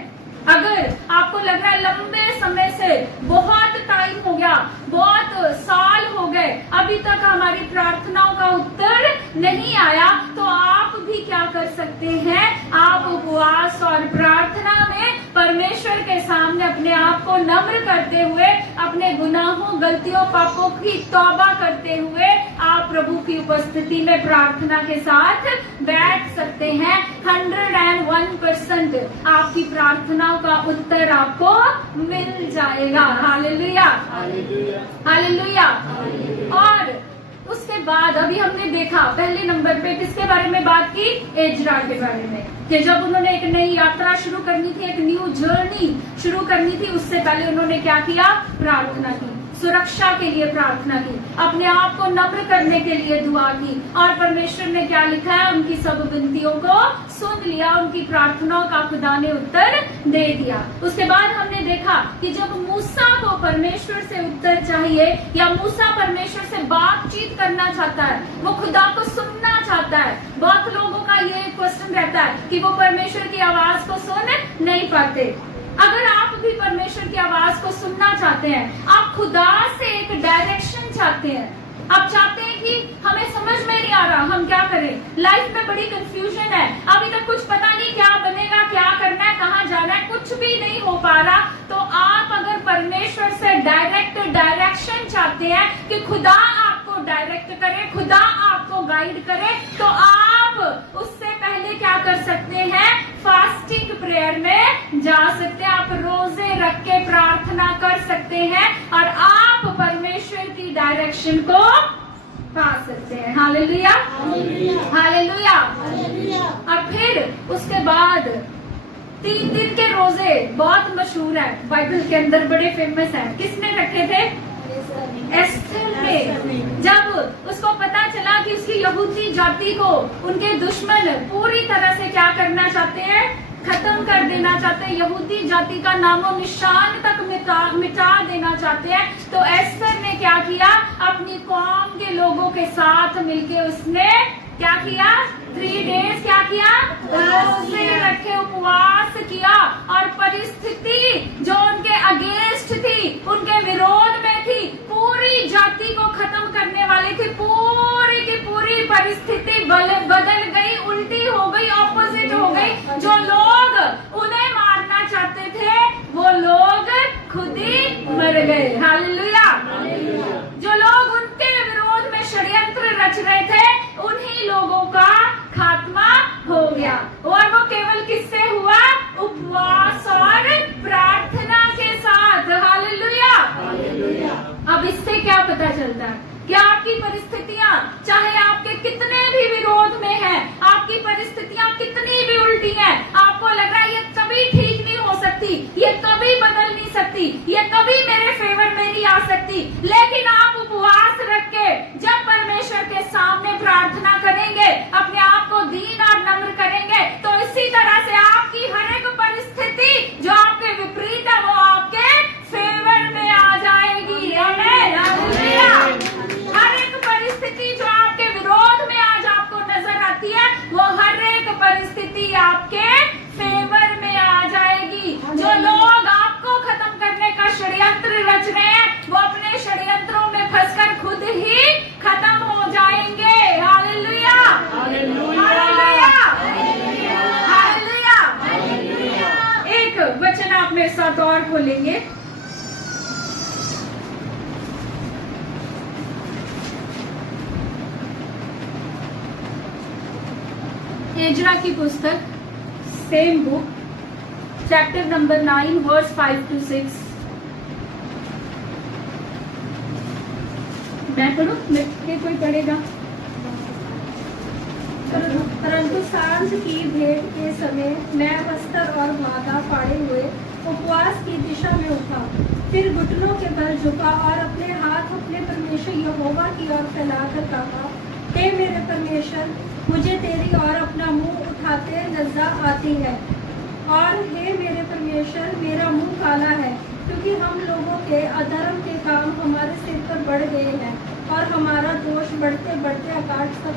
अगर आपको लग रहा है लंबे समय से, बहुत टाइम हो गया, बहुत साल हो गए, अभी तक हमारी प्रार्थनाओं का उत्तर नहीं आया, तो आप भी क्या कर सकते हैं, आप उपवास और प्रार्थना में परमेश्वर के सामने अपने आप को नम्र करते हुए, अपने गुनाहों, गलतियों, पापों की तौबा करते हुए आप प्रभु की उपस्थिति में प्रार्थना के साथ बैठ सकते हैं। 101% आपकी प्रार्थनाओं का उत्तर आपको मिल जाएगा। Hallelujah, hallelujah. और उसके बाद अभी हमने देखा, पहले नंबर पे किसके बारे में बात की, एजरा के बारे में, कि जब उन्होंने एक नई यात्रा शुरू करनी थी, एक न्यू जर्नी शुरू करनी थी, उससे पहले उन्होंने क्या किया, प्रार्थना की, सुरक्षा के लिए प्रार्थना की, अपने आप को नम्र करने के लिए दुआ की, और परमेश्वर ने क्या लिखा है, उनकी सब विनतियों को सुन लिया, उनकी प्रार्थनाओं का खुदा ने उत्तर दे दिया। उसके बाद हमने देखा कि जब मूसा को परमेश्वर से उत्तर चाहिए, या मूसा परमेश्वर से बातचीत करना चाहता है, वो खुदा को सुनना चाहता है। बहुत लोगों का ये क्वेश्चन रहता है कि वो परमेश्वर की आवाज को सुन नहीं पाते। अगर आप भी परमेश्वर की आवाज को सुनना चाहते हैं, आप खुदा से एक डायरेक्शन चाहते हैं, आप चाहते हैं कि हमें समझ में नहीं आ रहा, हम क्या करें, लाइफ में बड़ी कंफ्यूजन है, अभी तक कुछ पता नहीं क्या बनेगा, क्या करना है, कहाँ जाना है, कुछ भी नहीं हो पा रहा, तो आप अगर परमेश्वर से डायरेक्शन चाहते हैं कि खुदा आपको डायरेक्ट करे, खुदा आपको गाइड करे, तो आप उससे पहले क्या कर सकते हैं, फास्टिंग प्रेयर में जा सकते हैं। आप रोजे रख के प्रार्थना कर सकते हैं और आप परमेश्वर की डायरेक्शन को पा सकते हैं। Hallelujah, hallelujah. और फिर उसके बाद 3 दिन के रोजे बहुत मशहूर है, बाइबल के अंदर बड़े फेमस है। किसने रखे थे, एस्थर ने। जब उसको पता चला कि उसकी यहूदी जाति को उनके दुश्मन पूरी तरह से क्या करना चाहते हैं, खत्म कर देना चाहते हैं, यहूदी जाति का नामो निशान तक मिटा देना चाहते हैं। तो एस्तर ने क्या किया, अपनी कौम के लोगों के साथ मिलके उसने क्या किया, 3 डेज क्या किया, रोजे रखे, उपवास किया। और परिस्थिति जो उनके अगेंस्ट थी, उनके विरोध में थी, पूरी जाति को खत्म करने वाली थी, पूरी की पूरी परिस्थिति बदल गई, उल्टी हो गई, ऑपोजिट हो गई। जो लोग उन्हें मारना चाहते थे वो लोग खुद ही मर गए। हालेलुया। जो लोग उनके विरोध में षड्यंत्र रच रहे थे, उन्हीं लोगों का खात्मा हो गया। और वो केवल किससे हुआ, उपवास और प्रार्थना के साथ। हालेलुया। अब इससे क्या पता चलता है कि आपकी परिस्थितियां चाहे आपके कितने भी विरोध में है, आपकी परिस्थितियां कितनी भी उल्टी हैं, आपको लग रहा है ये कभी ठीक नहीं हो सकती, ये कभी बदल नहीं सकती, ये कभी मेरे फेवर में नहीं आ सकती, लेकिन आप उपवास रख के जब परमेश्वर के सामने प्रार्थना करेंगे, अपने आप को दीन और नम्र करेंगे, तो इसी तरह से आपकी हर एक परिस्थिति जो आपके विपरीत है वो आपके फेवर में आ जाएगी। आमीन। हालेलुया। हर एक परिस्थिति जो आपके विरोध में आज आपको नजर आती है, वो हर एक परिस्थिति आपके फेवर में आ जाएगी। जो लोग आपको खत्म करने का षड्यंत्र रच रहे हैं, वो अपने षड्यंत्रों में फंसकर खुद ही खत्म हो जाएंगे। हालेलुया। हालेलुया। हालेलुया। एक वचन आप मेरे साथ और बोलेंगे, एजरा की पुस्तक, same book, chapter number 9 verse 5 to 6। मैं पढ़ूं, मेरे कोई पढ़ेगा? परंतु सांझ की भेंट के समय मैं वस्त्र और मादा फाड़े हुए उपवास की दिशा में उठा, फिर घुटनों के बल झुका और अपने हाथ अपने परमेश्वर यहोवा की ओर फैलाकर कहा, हे मेरे परमेश्वर, मुझे तेरी ओर अपना मुंह उठाते नजर आती है, और हे मेरे परमेश्वर, मेरा मुंह काला है, क्योंकि हम लोगों के अधर्म के काम हमारे सिर पर बढ़ गए हैं, और हमारा दोष बढ़ते बढ़ते आकाश तक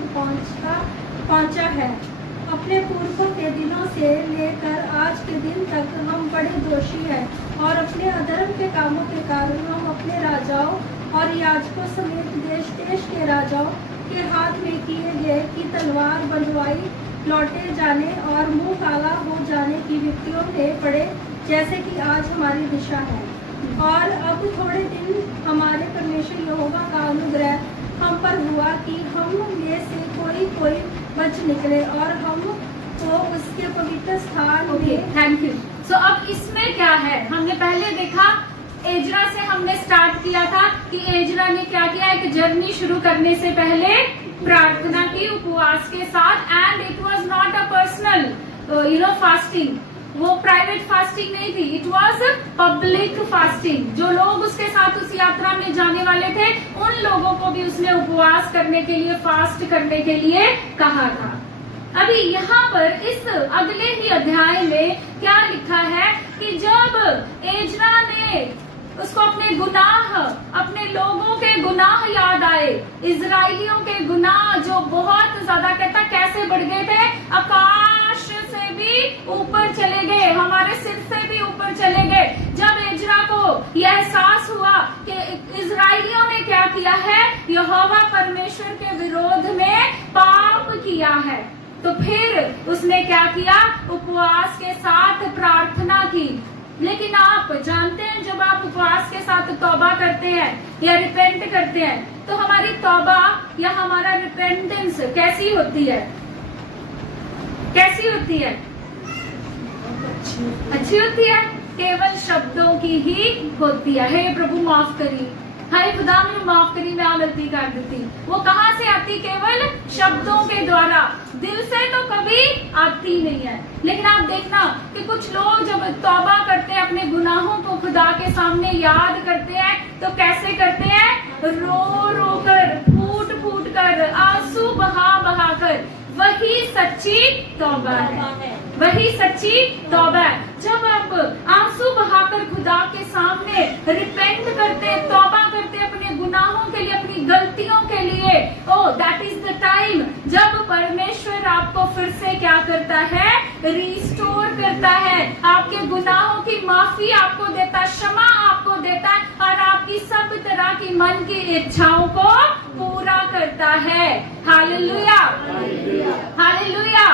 पहुंचा है। अपने पूर्वों के दिनों से लेकर आज के दिन तक हम बड़े दोषी हैं, और अपने अधर्म के कामों के कारण हम अपने राजाओं और याजकों समेत देश देश के राजाओं के हाथ में किए गए की तलवार बंधवाई लौटे जाने और मुंह काला हो जाने की विपत्तियों में पड़े, जैसे कि आज हमारी दिशा है। और अब थोड़े दिन हमारे परमेश्वर यहोवा का अनुग्रह हम पर हुआ कि हम में से कोई बच निकले और हम तो उसके पवित्र स्थान में। Thank you. सो अब इसमें क्या है, हमने पहले देखा एजरा से हमने स्टार्ट किया था कि एजरा ने क्या किया, एक जर्नी शुरू करने से पहले प्रार्थना की उपवास के साथ, and it was not a personal fasting, वो प्राइवेट फास्टिंग नहीं थी, इट वाज पब्लिक फास्टिंग। जो लोग उसके साथ उस यात्रा में जाने वाले थे, उन लोगों को भी उसने उपवास करने के लिए, फास्ट करने के लिए कहा था। अभी यहाँ पर इस अगले ही अध्याय में क्या लिखा है कि जब एजरा ने उसको अपने गुनाह, अपने लोगों के गुनाह याद आए, इजराइलियों के गुनाह जो बहुत ज्यादा कहता कैसे बढ़ गए थे, आकाश से भी ऊपर चले गए, हमारे सिर से भी ऊपर चले गए। जब एजरा को यह एहसास हुआ कि इजराइलियों ने क्या किया है, यहोवा परमेश्वर के विरोध में पाप किया है, तो फिर उसने क्या किया, उपवास के साथ प्रार्थना की। लेकिन आप जानते हैं, जब आप उपवास के साथ तौबा करते हैं या रिपेंट करते हैं, तो हमारी तौबा या हमारा रिपेंटेंस कैसी होती है, कैसी होती है? अच्छी होती है, केवल शब्दों की ही होती है। हे प्रभु माफ करी, हाय खुदा मुझे माफ करी, मैं आ गलती कर देती। वो कहाँ से आती? केवल शब्दों के द्वारा, दिल से तो कभी आती नहीं है। लेकिन आप देखना कि कुछ लोग जब तौबा करते हैं, अपने गुनाहों को खुदा के सामने याद करते हैं, तो कैसे करते हैं? रो रो कर, फूट फूट कर, आंसू बहा बहा कर। वही सच्ची तौबा है। वही सच्ची तौबा है। जब आप आंसू बहाकर खुदा के सामने रिपेंट करते, तौबा करते अपने गुनाहों के लिए, अपनी गलतियों के लिए, ओ दैट इज द टाइम जब परमेश्वर आपको फिर से क्या करता है, रिस्टोर करता है, आपके गुनाहों की माफी आपको देता है, क्षमा आपको देता है और आपकी सब तरह की मन की इच्छाओं को पूरा करता है। Hallelujah, hallelujah.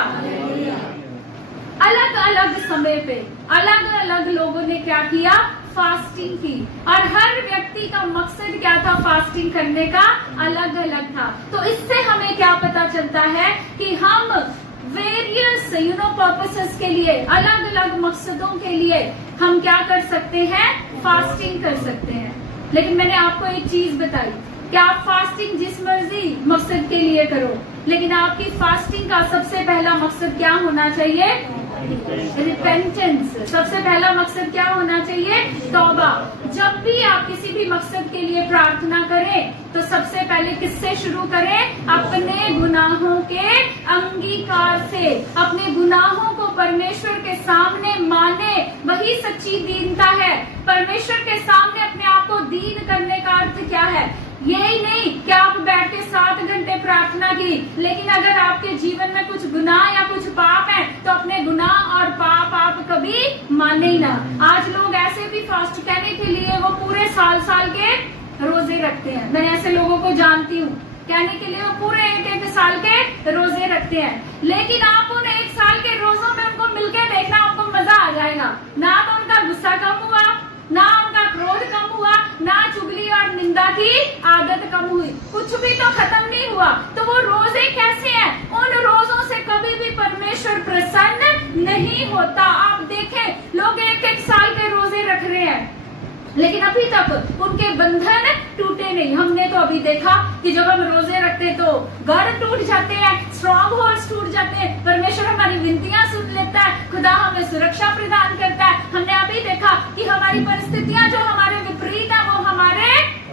अलग अलग समय पे अलग अलग लोगों ने क्या किया, फास्टिंग की, और हर व्यक्ति का मकसद क्या था, फास्टिंग करने का अलग अलग था। तो इससे हमें क्या पता चलता है कि हम वेरियस पर्पसेस के लिए, अलग अलग मकसदों के लिए हम क्या कर सकते हैं, फास्टिंग कर सकते हैं। लेकिन मैंने आपको एक चीज बताई कि आप फास्टिंग जिस मर्जी मकसद के लिए करो, लेकिन आपकी फास्टिंग का सबसे पहला मकसद क्या होना चाहिए, रिपेंटेंस। सबसे पहला मकसद क्या होना चाहिए, तौबा। जब भी आप किसी भी मकसद के लिए प्रार्थना करें तो सबसे पहले किससे शुरू करें, अपने गुनाहों के अंगीकार से। अपने गुनाहों को परमेश्वर के सामने माने, वही सच्ची दीनता है। परमेश्वर के सामने अपने आप को दीन करने का अर्थ क्या है, यही नहीं कि आप बैठ के 7 घंटे प्रार्थना की, लेकिन अगर आपके जीवन में कुछ गुनाह या कुछ पाप है तो अपने गुनाह और पाप आप कभी माने ही ना। आज लोग ऐसे भी फास्ट कहने के लिए वो पूरे साल के रोजे रखते हैं। मैं ऐसे लोगों को जानती हूँ, कहने के लिए वो पूरे एक साल के रोजे रखते हैं, लेकिन आप उन 1 साल के रोजों में उनको मिलके देखना, आपको मजा आ जाएगा। ना तो उनका गुस्सा कम हुआ, ना उनका क्रोध कम हुआ, ना चुगली और निंदा की आदत कम हुई, कुछ भी तो खत्म नहीं हुआ। तो वो रोजे कैसे हैं, उन रोजों से कभी भी परमेश्वर प्रसन्न नहीं होता। आप देखें, लोग 1 साल के रोजे रख रहे हैं, लेकिन अभी तक उनके बंधन टूटे नहीं। हमने तो अभी देखा कि जब हम रोजे रखते हैं तो घर टूट जाते हैं, स्ट्रॉन्ग होल्ड्स टूट जाते हैं, परमेश्वर हमारी विनतियां सुन लेता है, खुदा हमें सुरक्षा प्रदान करता है। हमने अभी देखा कि हमारी परिस्थितियां जो हमारे विपरीत है वो हमारे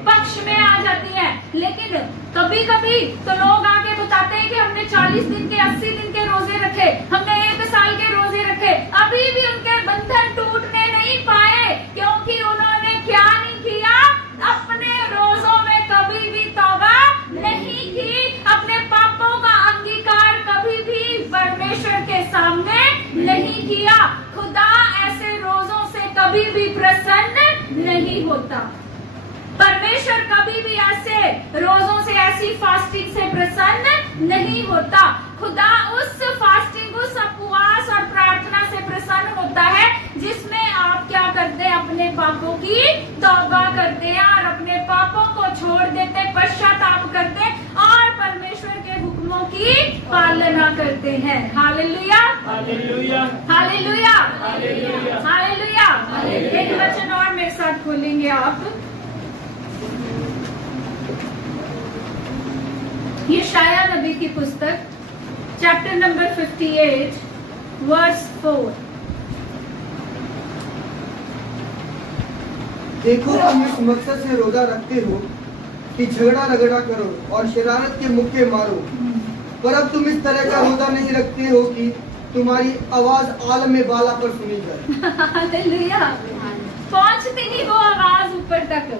पक्ष में आ जाती है। लेकिन कभी कभी तो लोग आके बताते हैं कि हमने 40 दिन के, 80 दिन के रोजे रखे, हमने 1 साल के रोजे रखे, अभी भी उनके बंधन टूटने नहीं पाए, क्योंकि उन्होंने क्या नहीं किया, अपने रोजों में कभी भी तौबा नहीं की, अपने पापों का अंगीकार कभी भी परमेश्वर के सामने नहीं किया। खुदा ऐसे रोजों से कभी भी प्रसन्न नहीं होता। परमेश्वर कभी भी ऐसे रोजों से, ऐसी फास्टिंग से प्रसन्न नहीं होता। खुदा उस फास्टिंग, उस उपवास और प्रार्थना से प्रसन्न होता है जिसमें आप क्या करते हैं, अपने पापों की तौबा करते हैं और अपने पापों को छोड़ देते, पश्चाताप करते और परमेश्वर के हुक्मों की पालना करते हैं। Hallelujah, hallelujah, hallelujah, hallelujah, hallelujah. एक वचन और मेरे साथ खोलेंगे आप, ये शाया नबी की पुस्तक, चैप्टर नंबर 58 वर्स 4। देखो, तुम इस मकसद से रोजा रखते हो कि झगड़ा रगड़ा करो और शरारत के मुक्के मारो, पर अब तुम इस तरह का रोजा नहीं रखते हो कि तुम्हारी आवाज आलम में बाला पर सुनी जाए। हालेलुया। पहुंचती नहीं वो आवाज ऊपर तक,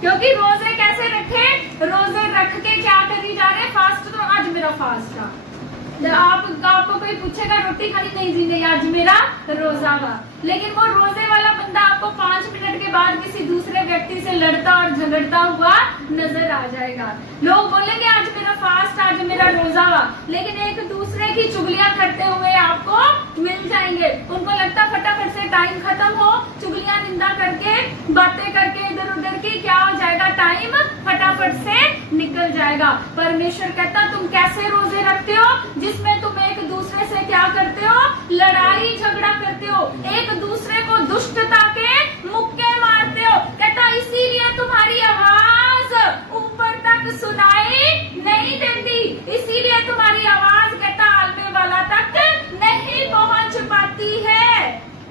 क्योंकि रोजे कैसे रखे, रोजे रख के क्या करी जा रहे, फास्ट। तो आज मेरा फास्ट था, आपको कोई पूछेगा रोटी खानी, नहीं जी नहीं, आज मेरा रोजा था। लेकिन वो रोजे वाला बंदा आपको 5 मिनट के बाद किसी दूसरे व्यक्ति से लड़ता और झगड़ता हुआ नजर आ जाएगा। लोग बोलेंगे आज मेरा फास्ट, आज मेरा रोजा हुआ, लेकिन एक दूसरे की चुगलियां करते हुए आपको मिल जाएंगे। उनको लगता फटाफट से टाइम खत्म हो, चुगलियां निंदा करके, बातें करके इधर उधर की क्या हो जाएगा, टाइम फटाफट से निकल जाएगा। परमेश्वर कहता तुम कैसे रोजे रखते हो, जिसमें तुम एक दूसरे से क्या करते हो, लड़ाई झगड़ा करते हो, एक दूसरे को दुष्टता के मुक्के मारते हो। कहता इसीलिए तुम्हारी आवाज ऊपर तक सुनाई नहीं देती, इसीलिए तुम्हारी आवाज कहता आलमे वाला तक नहीं पहुंच पाती है।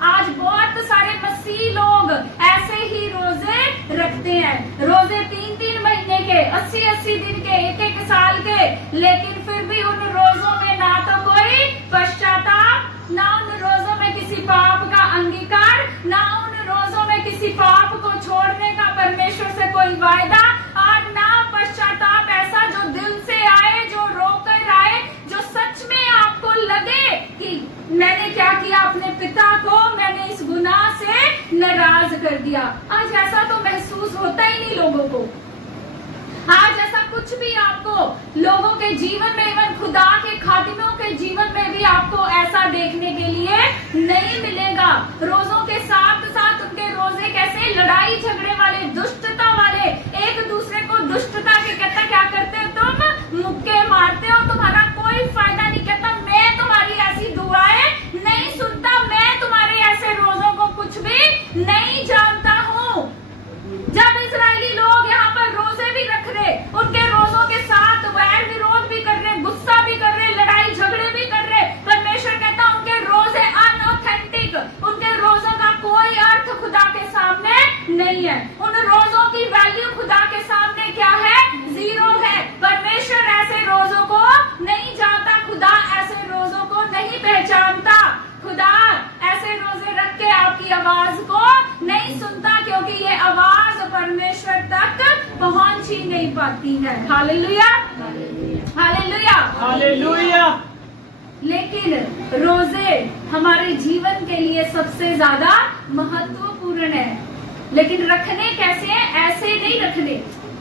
आज बहुत सारे मसीह लोग ऐसे ही रोजे रखते हैं, रोजे 3-3 महीने के, 80-80 दिन के, 1-1 साल के, लेकिन फिर भी उन रोजों में ना तो कोई पश्चाताप, ना उन छोड़ने का परमेश्वर से कोई वायदा और ना पश्चाताप ऐसा जो दिल से आए, जो रोकर आए, जो सच में आपको लगे कि मैंने क्या किया, अपने पिता को मैंने इस गुनाह से नाराज कर दिया। आज ऐसा तो महसूस होता ही नहीं लोगों को। आज ऐसा कुछ भी आपको लोगों के जीवन में, इवन खुदा के खादिमों के जीवन में भी आपको ऐसा देखने के लिए नहीं मिलेगा। रोजों के साथ साथ उनके रोजे कैसे लड़ाई झगड़े वाले, दुष्टता वाले, एक दूसरे को दुष्टता के कहता क्या करते हो तुम, मुक्के मारते हो, तुम्हारा कोई फायदा नहीं। कहता मैं तुम्हारी ऐसी दुआएं नहीं सुनता, मैं तुम्हारे ऐसे रोजों को कुछ भी नहीं जानता हूँ। जब इजरायली लोग यहाँ पर रोजे भी रख रहे, उनके रोजों के साथ वैर विरोध भी कर रहे, गुस्सा भी कर रहे, लड़ाई झगड़े भी कर रहे, परमेश्वर कहता उनके रोजे अनऑथेंटिक, उनके रोजों का कोई अर्थ खुदा के सामने नहीं है। उन रोजों की वैल्यू खुदा के सामने क्या है, जीरो है। परमेश्वर ऐसे रोजों को नहीं जानता, खुदा ऐसे रोजों को नहीं पहचानता, खुदा ऐसे रोजे रख के आपकी आवाज को नहीं सुनता, क्योंकि ये आवाज परमेश्वर तक पहुंच ही नहीं पाती है। Hallelujah, hallelujah, hallelujah. लेकिन रोजे हमारे जीवन के लिए सबसे ज्यादा महत्वपूर्ण है। लेकिन रखने कैसे हैं? ऐसे नहीं रखने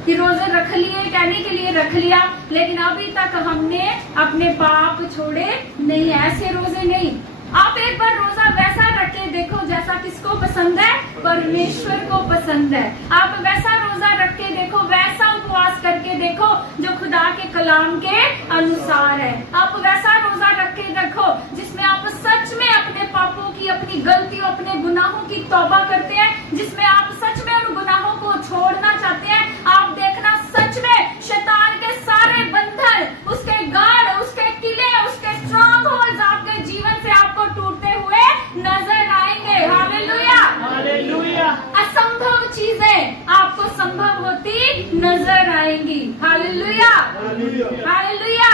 कि रोजे रख लिए कहने के लिए रख लिया, लेकिन अभी तक हमने अपने पाप छोड़े नहीं, ऐसे रोजे नहीं। आप एक बार रोजा वैसा रख के देखो जैसा किसको पसंद है, परमेश्वर को पसंद है। आप वैसा रोजा रख के देखो, वैसा उपवास करके देखो जो खुदा के कलाम के अनुसार है। आप वैसा रोजा रख के रखो जिसमें आप सच में अपने पापों की, अपनी गलतियों, अपने गुनाहों की तौबा करते हैं, जिसमें आप सच में उन गुनाहों को छोड़ना चाहते हैं। आप देखना सच में शैतान के सारे बंधन, उसके गाढ़, उसके किले, उसके स्ट्रॉन्ग होल्ड्स आपके जीवन से आपको टूटते हुए नजर आएंगे। Hallelujah, hallelujah. असंभव चीजें आपको संभव होती नजर आएंगी। Hallelujah, hallelujah.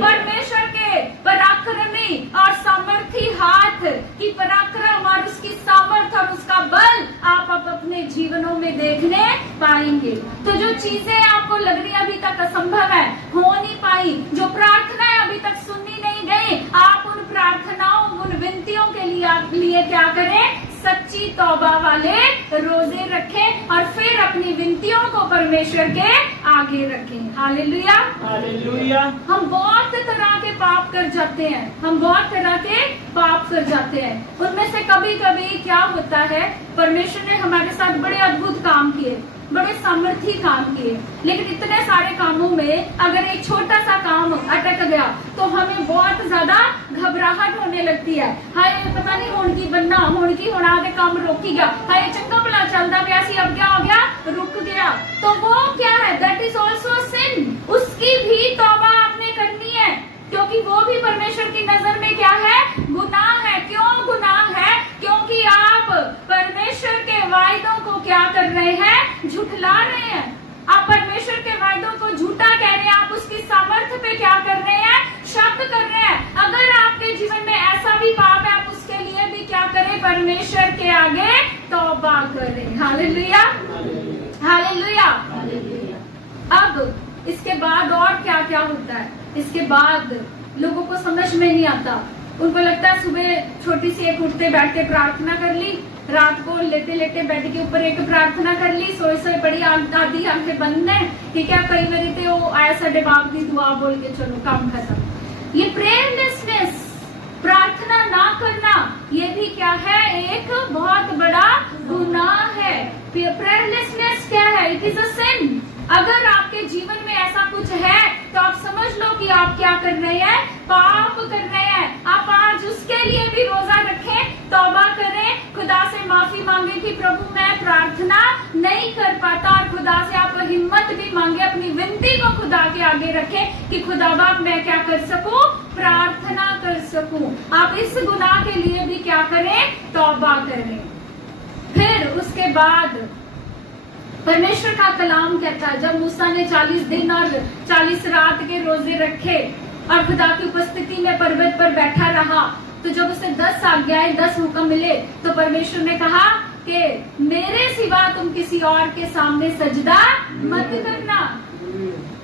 परमेश्वर के पराक्रमी और सामर्थी हाथ की पराक्रम और उसकी सामर्थ और उसका बल आप अपने जीवनों में देखने पाएंगे। तो जो चीजें आपको लग रही अभी तक असंभव है, हो नहीं पाई, जो प्रार्थनाएं अभी तक सुनी नहीं गई, आप उन प्रार्थनाओं, उन विनतियों के लिए क्या करें, सच्ची तौबा वाले रोजे रखें और फिर अपनी विनतियों को परमेश्वर के आगे रखें। Hallelujah, hallelujah. हम बहुत तरह के पाप कर जाते हैं, हम बहुत तरह के पाप कर जाते हैं। उनमें से कभी कभी क्या होता है, परमेश्वर ने हमारे साथ बड़े अद्भुत काम किए, बड़े सामर्थी काम किए, लेकिन इतने सारे कामों में अगर एक छोटा सा काम अटक गया तो हमें बहुत ज्यादा घबराहट होने लगती है। हाय पता नहीं होने की बनना, होने की होना के काम रोक ही गया, हाय चंगा भला चलता गया सी, अब क्या हो गया, रुक गया। तो वो क्या है, दैट इज ऑल्सो सिन। उसकी भी तौबा आपने करनी है, क्योंकि वो भी परमेश्वर की नजर में क्या है, गुनाह है। क्यों गुनाह है? क्योंकि आप परमेश्वर के वायदों को क्या कर रहे हैं, झुठला रहे हैं। आप परमेश्वर के वायदों को झूठा कह रहे हैं, आप उसकी सामर्थ्य पे क्या कर रहे हैं, शक कर रहे हैं। अगर आपके जीवन में ऐसा भी पाप है, आप उसके लिए भी क्या करें, परमेश्वर के आगे तौबा करें। Hallelujah, hallelujah. अब इसके बाद और क्या क्या होता है, इसके बाद लोगों को समझ में नहीं आता। उनको लगता है सुबह छोटी सी एक उठते बैठ के प्रार्थना कर ली, रात को लेटे लेटे बेड के ऊपर एक प्रार्थना कर ली, सोए सोए पड़ी आधी आंखें बंद है, ठीक है, कई बारी तो वो ऐसा जवाब दी दुआ बोल के चलो काम खत्म। ये प्रेयरलेसनेस, प्रार्थना ना करना, ये भी क्या है, एक बहुत बड़ा गुनाह है। प्रेयरलेसनेस क्या है, इट इज अ सिन। अगर आपके जीवन में ऐसा कुछ है तो आप समझ लो कि आप क्या कर रहे हैं, पाप कर रहे हैं। आप आज उसके लिए भी रोजा रखें, तौबा करें, खुदा से माफी मांगे कि प्रभु मैं प्रार्थना नहीं कर पाता, और खुदा से आप हिम्मत भी मांगे, अपनी विनती को खुदा के आगे रखें कि खुदा बाप मैं क्या कर सकूं, प्रार्थना कर सकूं। आप इस गुनाह के लिए भी क्या करें, तौबा करें। फिर उसके बाद परमेश्वर का कलाम कहता है, जब मूसा ने 40 दिन और 40 रात के रोजे रखे और खुदा की उपस्थिति में पर्वत पर बैठा रहा, तो जब उसे 10 आज्ञाएं, 10 हुक्म मिले, तो परमेश्वर ने कहा कि मेरे सिवा तुम किसी और के सामने सजदा मत करना,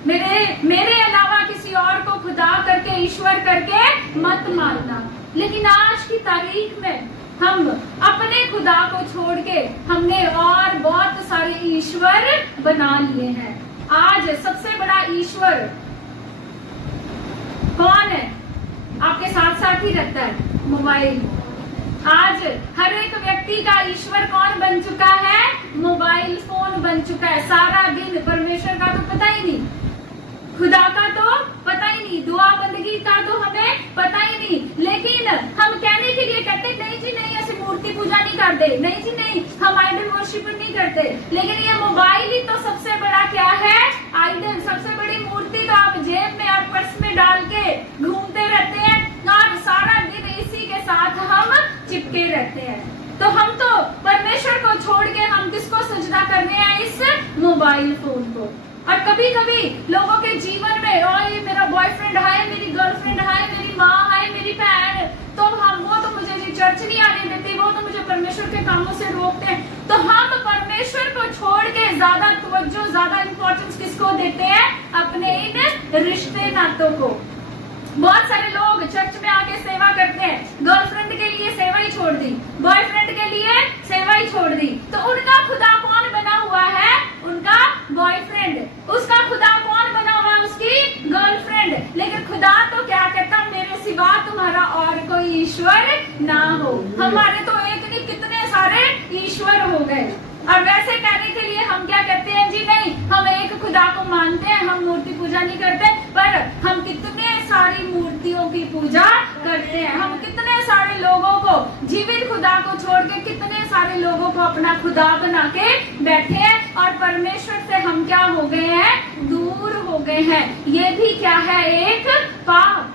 मेरे अलावा किसी और को खुदा करके, ईश्वर करके मत मानना। लेकिन आज की तारीख में हम अपने खुदा को छोड़ के हमने और बहुत सारे ईश्वर बना लिए हैं। आज सबसे बड़ा ईश्वर कौन है? आपके साथ साथ ही रहता है, मोबाइल। आज हर एक व्यक्ति का ईश्वर कौन बन चुका है? मोबाइल फोन बन चुका है। सारा दिन परमेश्वर का तो पता ही नहीं, खुदा का तो पता ही नहीं, दुआ बंदगी का तो हमें पता ही नहीं। लेकिन हम कहने के लिए कहते नहीं जी नहीं, ऐसे मूर्ति पूजा नहीं करते, नहीं जी नहीं, हम आइडल वर्शिप नहीं करते। लेकिन ये मोबाइल ही तो सबसे बड़ा क्या है? आइडल। सबसे बड़ी मूर्ति तो आप जेब में और पर्स में डाल के घूमते रहते हैं और सारा दिन इसी के साथ हम चिपके रहते हैं। तो हम तो परमेश्वर को छोड़ के हम किसको सजदा कर रहे हैं? इस मोबाइल फोन को। और कभी कभी लोगों के जीवन में ये मेरा बॉयफ्रेंड है, मेरी गर्लफ्रेंड है, मेरी माँ है, मेरी बहन, तो हम वो तो मुझे चर्च नहीं आने देते, वो तो मुझे परमेश्वर के कामों से रोकते हैं। तो हम परमेश्वर को छोड़ के ज्यादा तवज्जो, ज्यादा इंपॉर्टेंस किसको देते हैं? अपने इन रिश्ते नातों को। बहुत सारे लोग चर्च में आके सेवा करते हैं, गर्लफ्रेंड के लिए सेवा ही छोड़ दी, बॉयफ्रेंड के लिए सेवा ही छोड़ दी। तो उनका खुदा कौन बना हुआ है? उनका बॉयफ्रेंड। उसका खुदा कौन बना हुआ है? उसकी गर्लफ्रेंड। लेकिन खुदा तो क्या कहता? मेरे सिवा तुम्हारा और कोई ईश्वर ना हो। हमारे तो एक नहीं कितने सारे ईश्वर हो गए। और वैसे कहने के लिए हम क्या कहते हैं? जी नहीं, हम एक खुदा को मानते हैं, हम मूर्ति पूजा नहीं करते। पर हम कितने सारी मूर्तियों की पूजा करते हैं। हम कितने सारे लोगों को, जीवित खुदा को छोड़ के कितने सारे लोगों को अपना खुदा बना के बैठे हैं। और परमेश्वर से हम क्या हो गए हैं? दूर हो गए हैं। ये भी क्या है? एक पाप।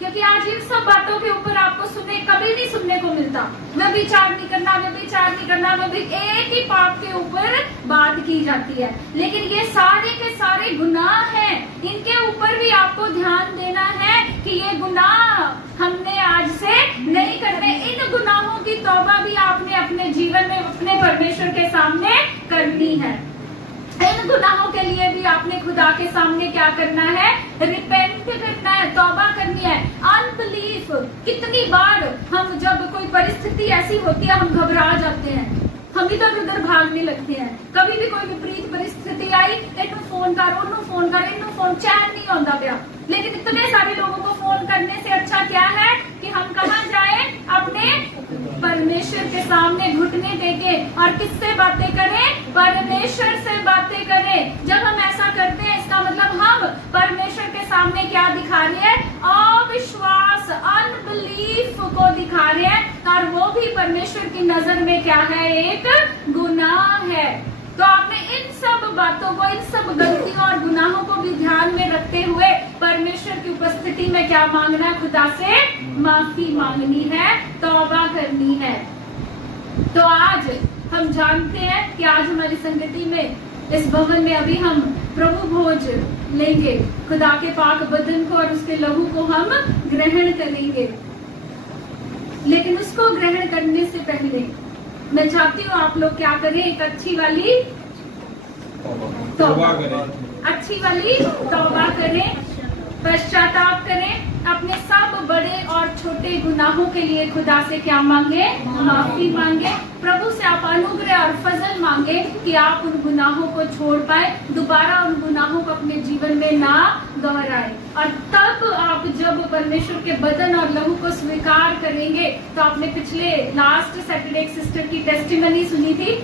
क्योंकि आज इन सब बातों के ऊपर आपको कभी नहीं सुनने को मिलता। व्यभिचार नहीं करना, व्यभिचार नहीं करना, एक ही पाप के ऊपर बात की जाती है। लेकिन ये सारे के सारे गुनाह हैं, इनके ऊपर भी आपको ध्यान देना है कि ये गुनाह हमने आज से नहीं करने। इन गुनाहों की तौबा भी आपने अपने जीवन में अपने परमेश्वर के सामने करनी है। इन गुनाहों के लिए भी आपने खुदा के सामने क्या करना है? रिपेंट करना है, तौबा करनी है। अनबिलीफ, कितनी बार हम जब कोई परिस्थिति ऐसी होती है हम घबरा जाते हैं, हम इधर उधर भागने लगते हैं। कभी भी कोई विपरीत परिस्थिति आई, इन्नू फोन कर, उन्नू फोन कर, इन्नू फोन, चैन नहीं होता पाया। लेकिन इतने सारे लोगों को फोन करने से अच्छा क्या है कि हम कहाँ जाए? अपने परमेश्वर के सामने घुटने टेके और किससे बातें करें? परमेश्वर से बातें करें। जब हम ऐसा करते हैं इसका मतलब हम परमेश्वर के सामने क्या दिखा रहे हैं? अविश्वास, अनबिलीफ को दिखा रहे हैं। और वो भी परमेश्वर की नजर में क्या है? एक गुनाह है। तो आपने इन सब बातों को, इन सब गलतियों और गुनाहों को भी ध्यान में रखते हुए परमेश्वर की उपस्थिति में क्या मांगना है? खुदा से माफी मांगनी है, तौबा करनी है। तो आज हम जानते हैं कि आज हमारी संगति में, इस भवन में अभी हम प्रभु भोज लेंगे। खुदा के पाक बदन को और उसके लहू को हम ग्रहण करेंगे। लेकिन उसको ग्रहण करने से पहले मैं चाहती हूँ आप लोग क्या करें? एक अच्छी वाली तौबा करें, अच्छी वाली तौबा करें, पश्चाताप करें। अपने सब बड़े और छोटे गुनाहों के लिए खुदा से क्या मांगे? माफी मांगे। प्रभु से आप अनुग्रह और फजल मांगे कि आप उन गुनाहों को छोड़ पाए, दोबारा उन गुनाहों को अपने जीवन में ना दोहराए। और तब आप जब परमेश्वर के बदन और लहू को स्वीकार करेंगे, तो आपने पिछले लास्ट सैटरडे एक सिस्टर की टेस्टिमनी सुनी थी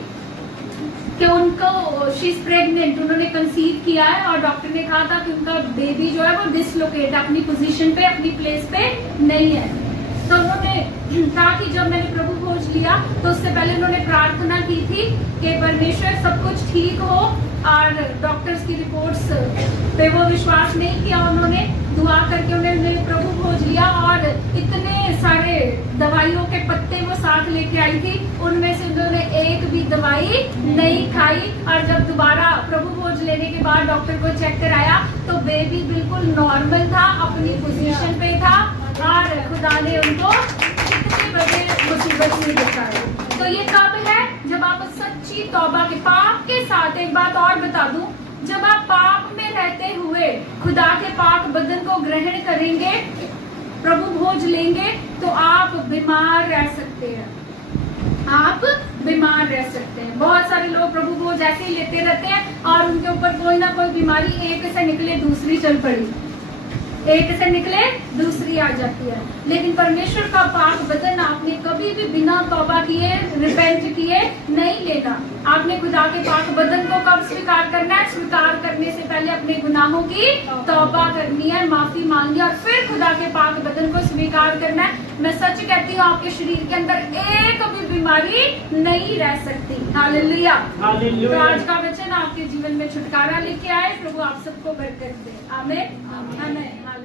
कि उनको शी इज प्रेग्नेंट, उन्होंने कंसीव किया है और डॉक्टर ने कहा था कि उनका बेबी जो है वो डिसलोकेट, अपनी पोजीशन पे, अपनी प्लेस पे नहीं है। तो उन्होंने कहा कि जब मैंने प्रभु भोज लिया तो उससे पहले उन्होंने प्रार्थना की थी कि परमेश्वर सब कुछ ठीक हो। और डॉक्टर्स की रिपोर्ट्स पे वो विश्वास नहीं किया, उन्होंने दुआ करके उन्होंने प्रभु भोज लिया। और इतने सारे दवाइयों के पत्ते वो साथ लेके आई थी, उनमें से उन्होंने एक भी दवाई नहीं खाई। और जब दोबारा प्रभु भोज लेने के बाद डॉक्टर को चेक कराया तो बेबी बिल्कुल नॉर्मल था, अपनी पोजीशन पे था। और खुदा ने उनको इतनी बड़े मुसीबत में बचाया। तो ये कब है? जब आप सच्ची तौबा के पाप के साथ एक बात और बता दूं, जब आप पाप में रहते हुए खुदा के पाक बदन को ग्रहण करेंगे, प्रभु भोज लेंगे, तो आप बीमार रह सकते हैं। आप बीमार रह सकते हैं। बहुत सारे लोग प्रभु भोज ऐसे ही लेते रहते हैं और उनके ऊपर कोई ना कोई बीमारी एक से निकले दूसरी चल पड़ी, एक से निकले दूसरी आ जाती है। लेकिन परमेश्वर का पाक बदन आपने कभी भी बिना तौबा किए, रिपेंट किए नहीं लेना। आपने खुदा के पाक बदन को कब स्वीकार करना है? स्वीकार करने से पहले अपने गुनाहों की तौबा करनी है, माफी मांगी और फिर खुदा के पाक बदन को स्वीकार करना है। मैं सच कहती हूँ, आपके शरीर के अंदर एक भी बीमारी नहीं रह सकती। हालेलुया। हालेलुया। तो आज का वचन आपके जीवन में छुटकारा लेके आए। प्रभु आप सबको बरकत दे। आमीन। आमीन।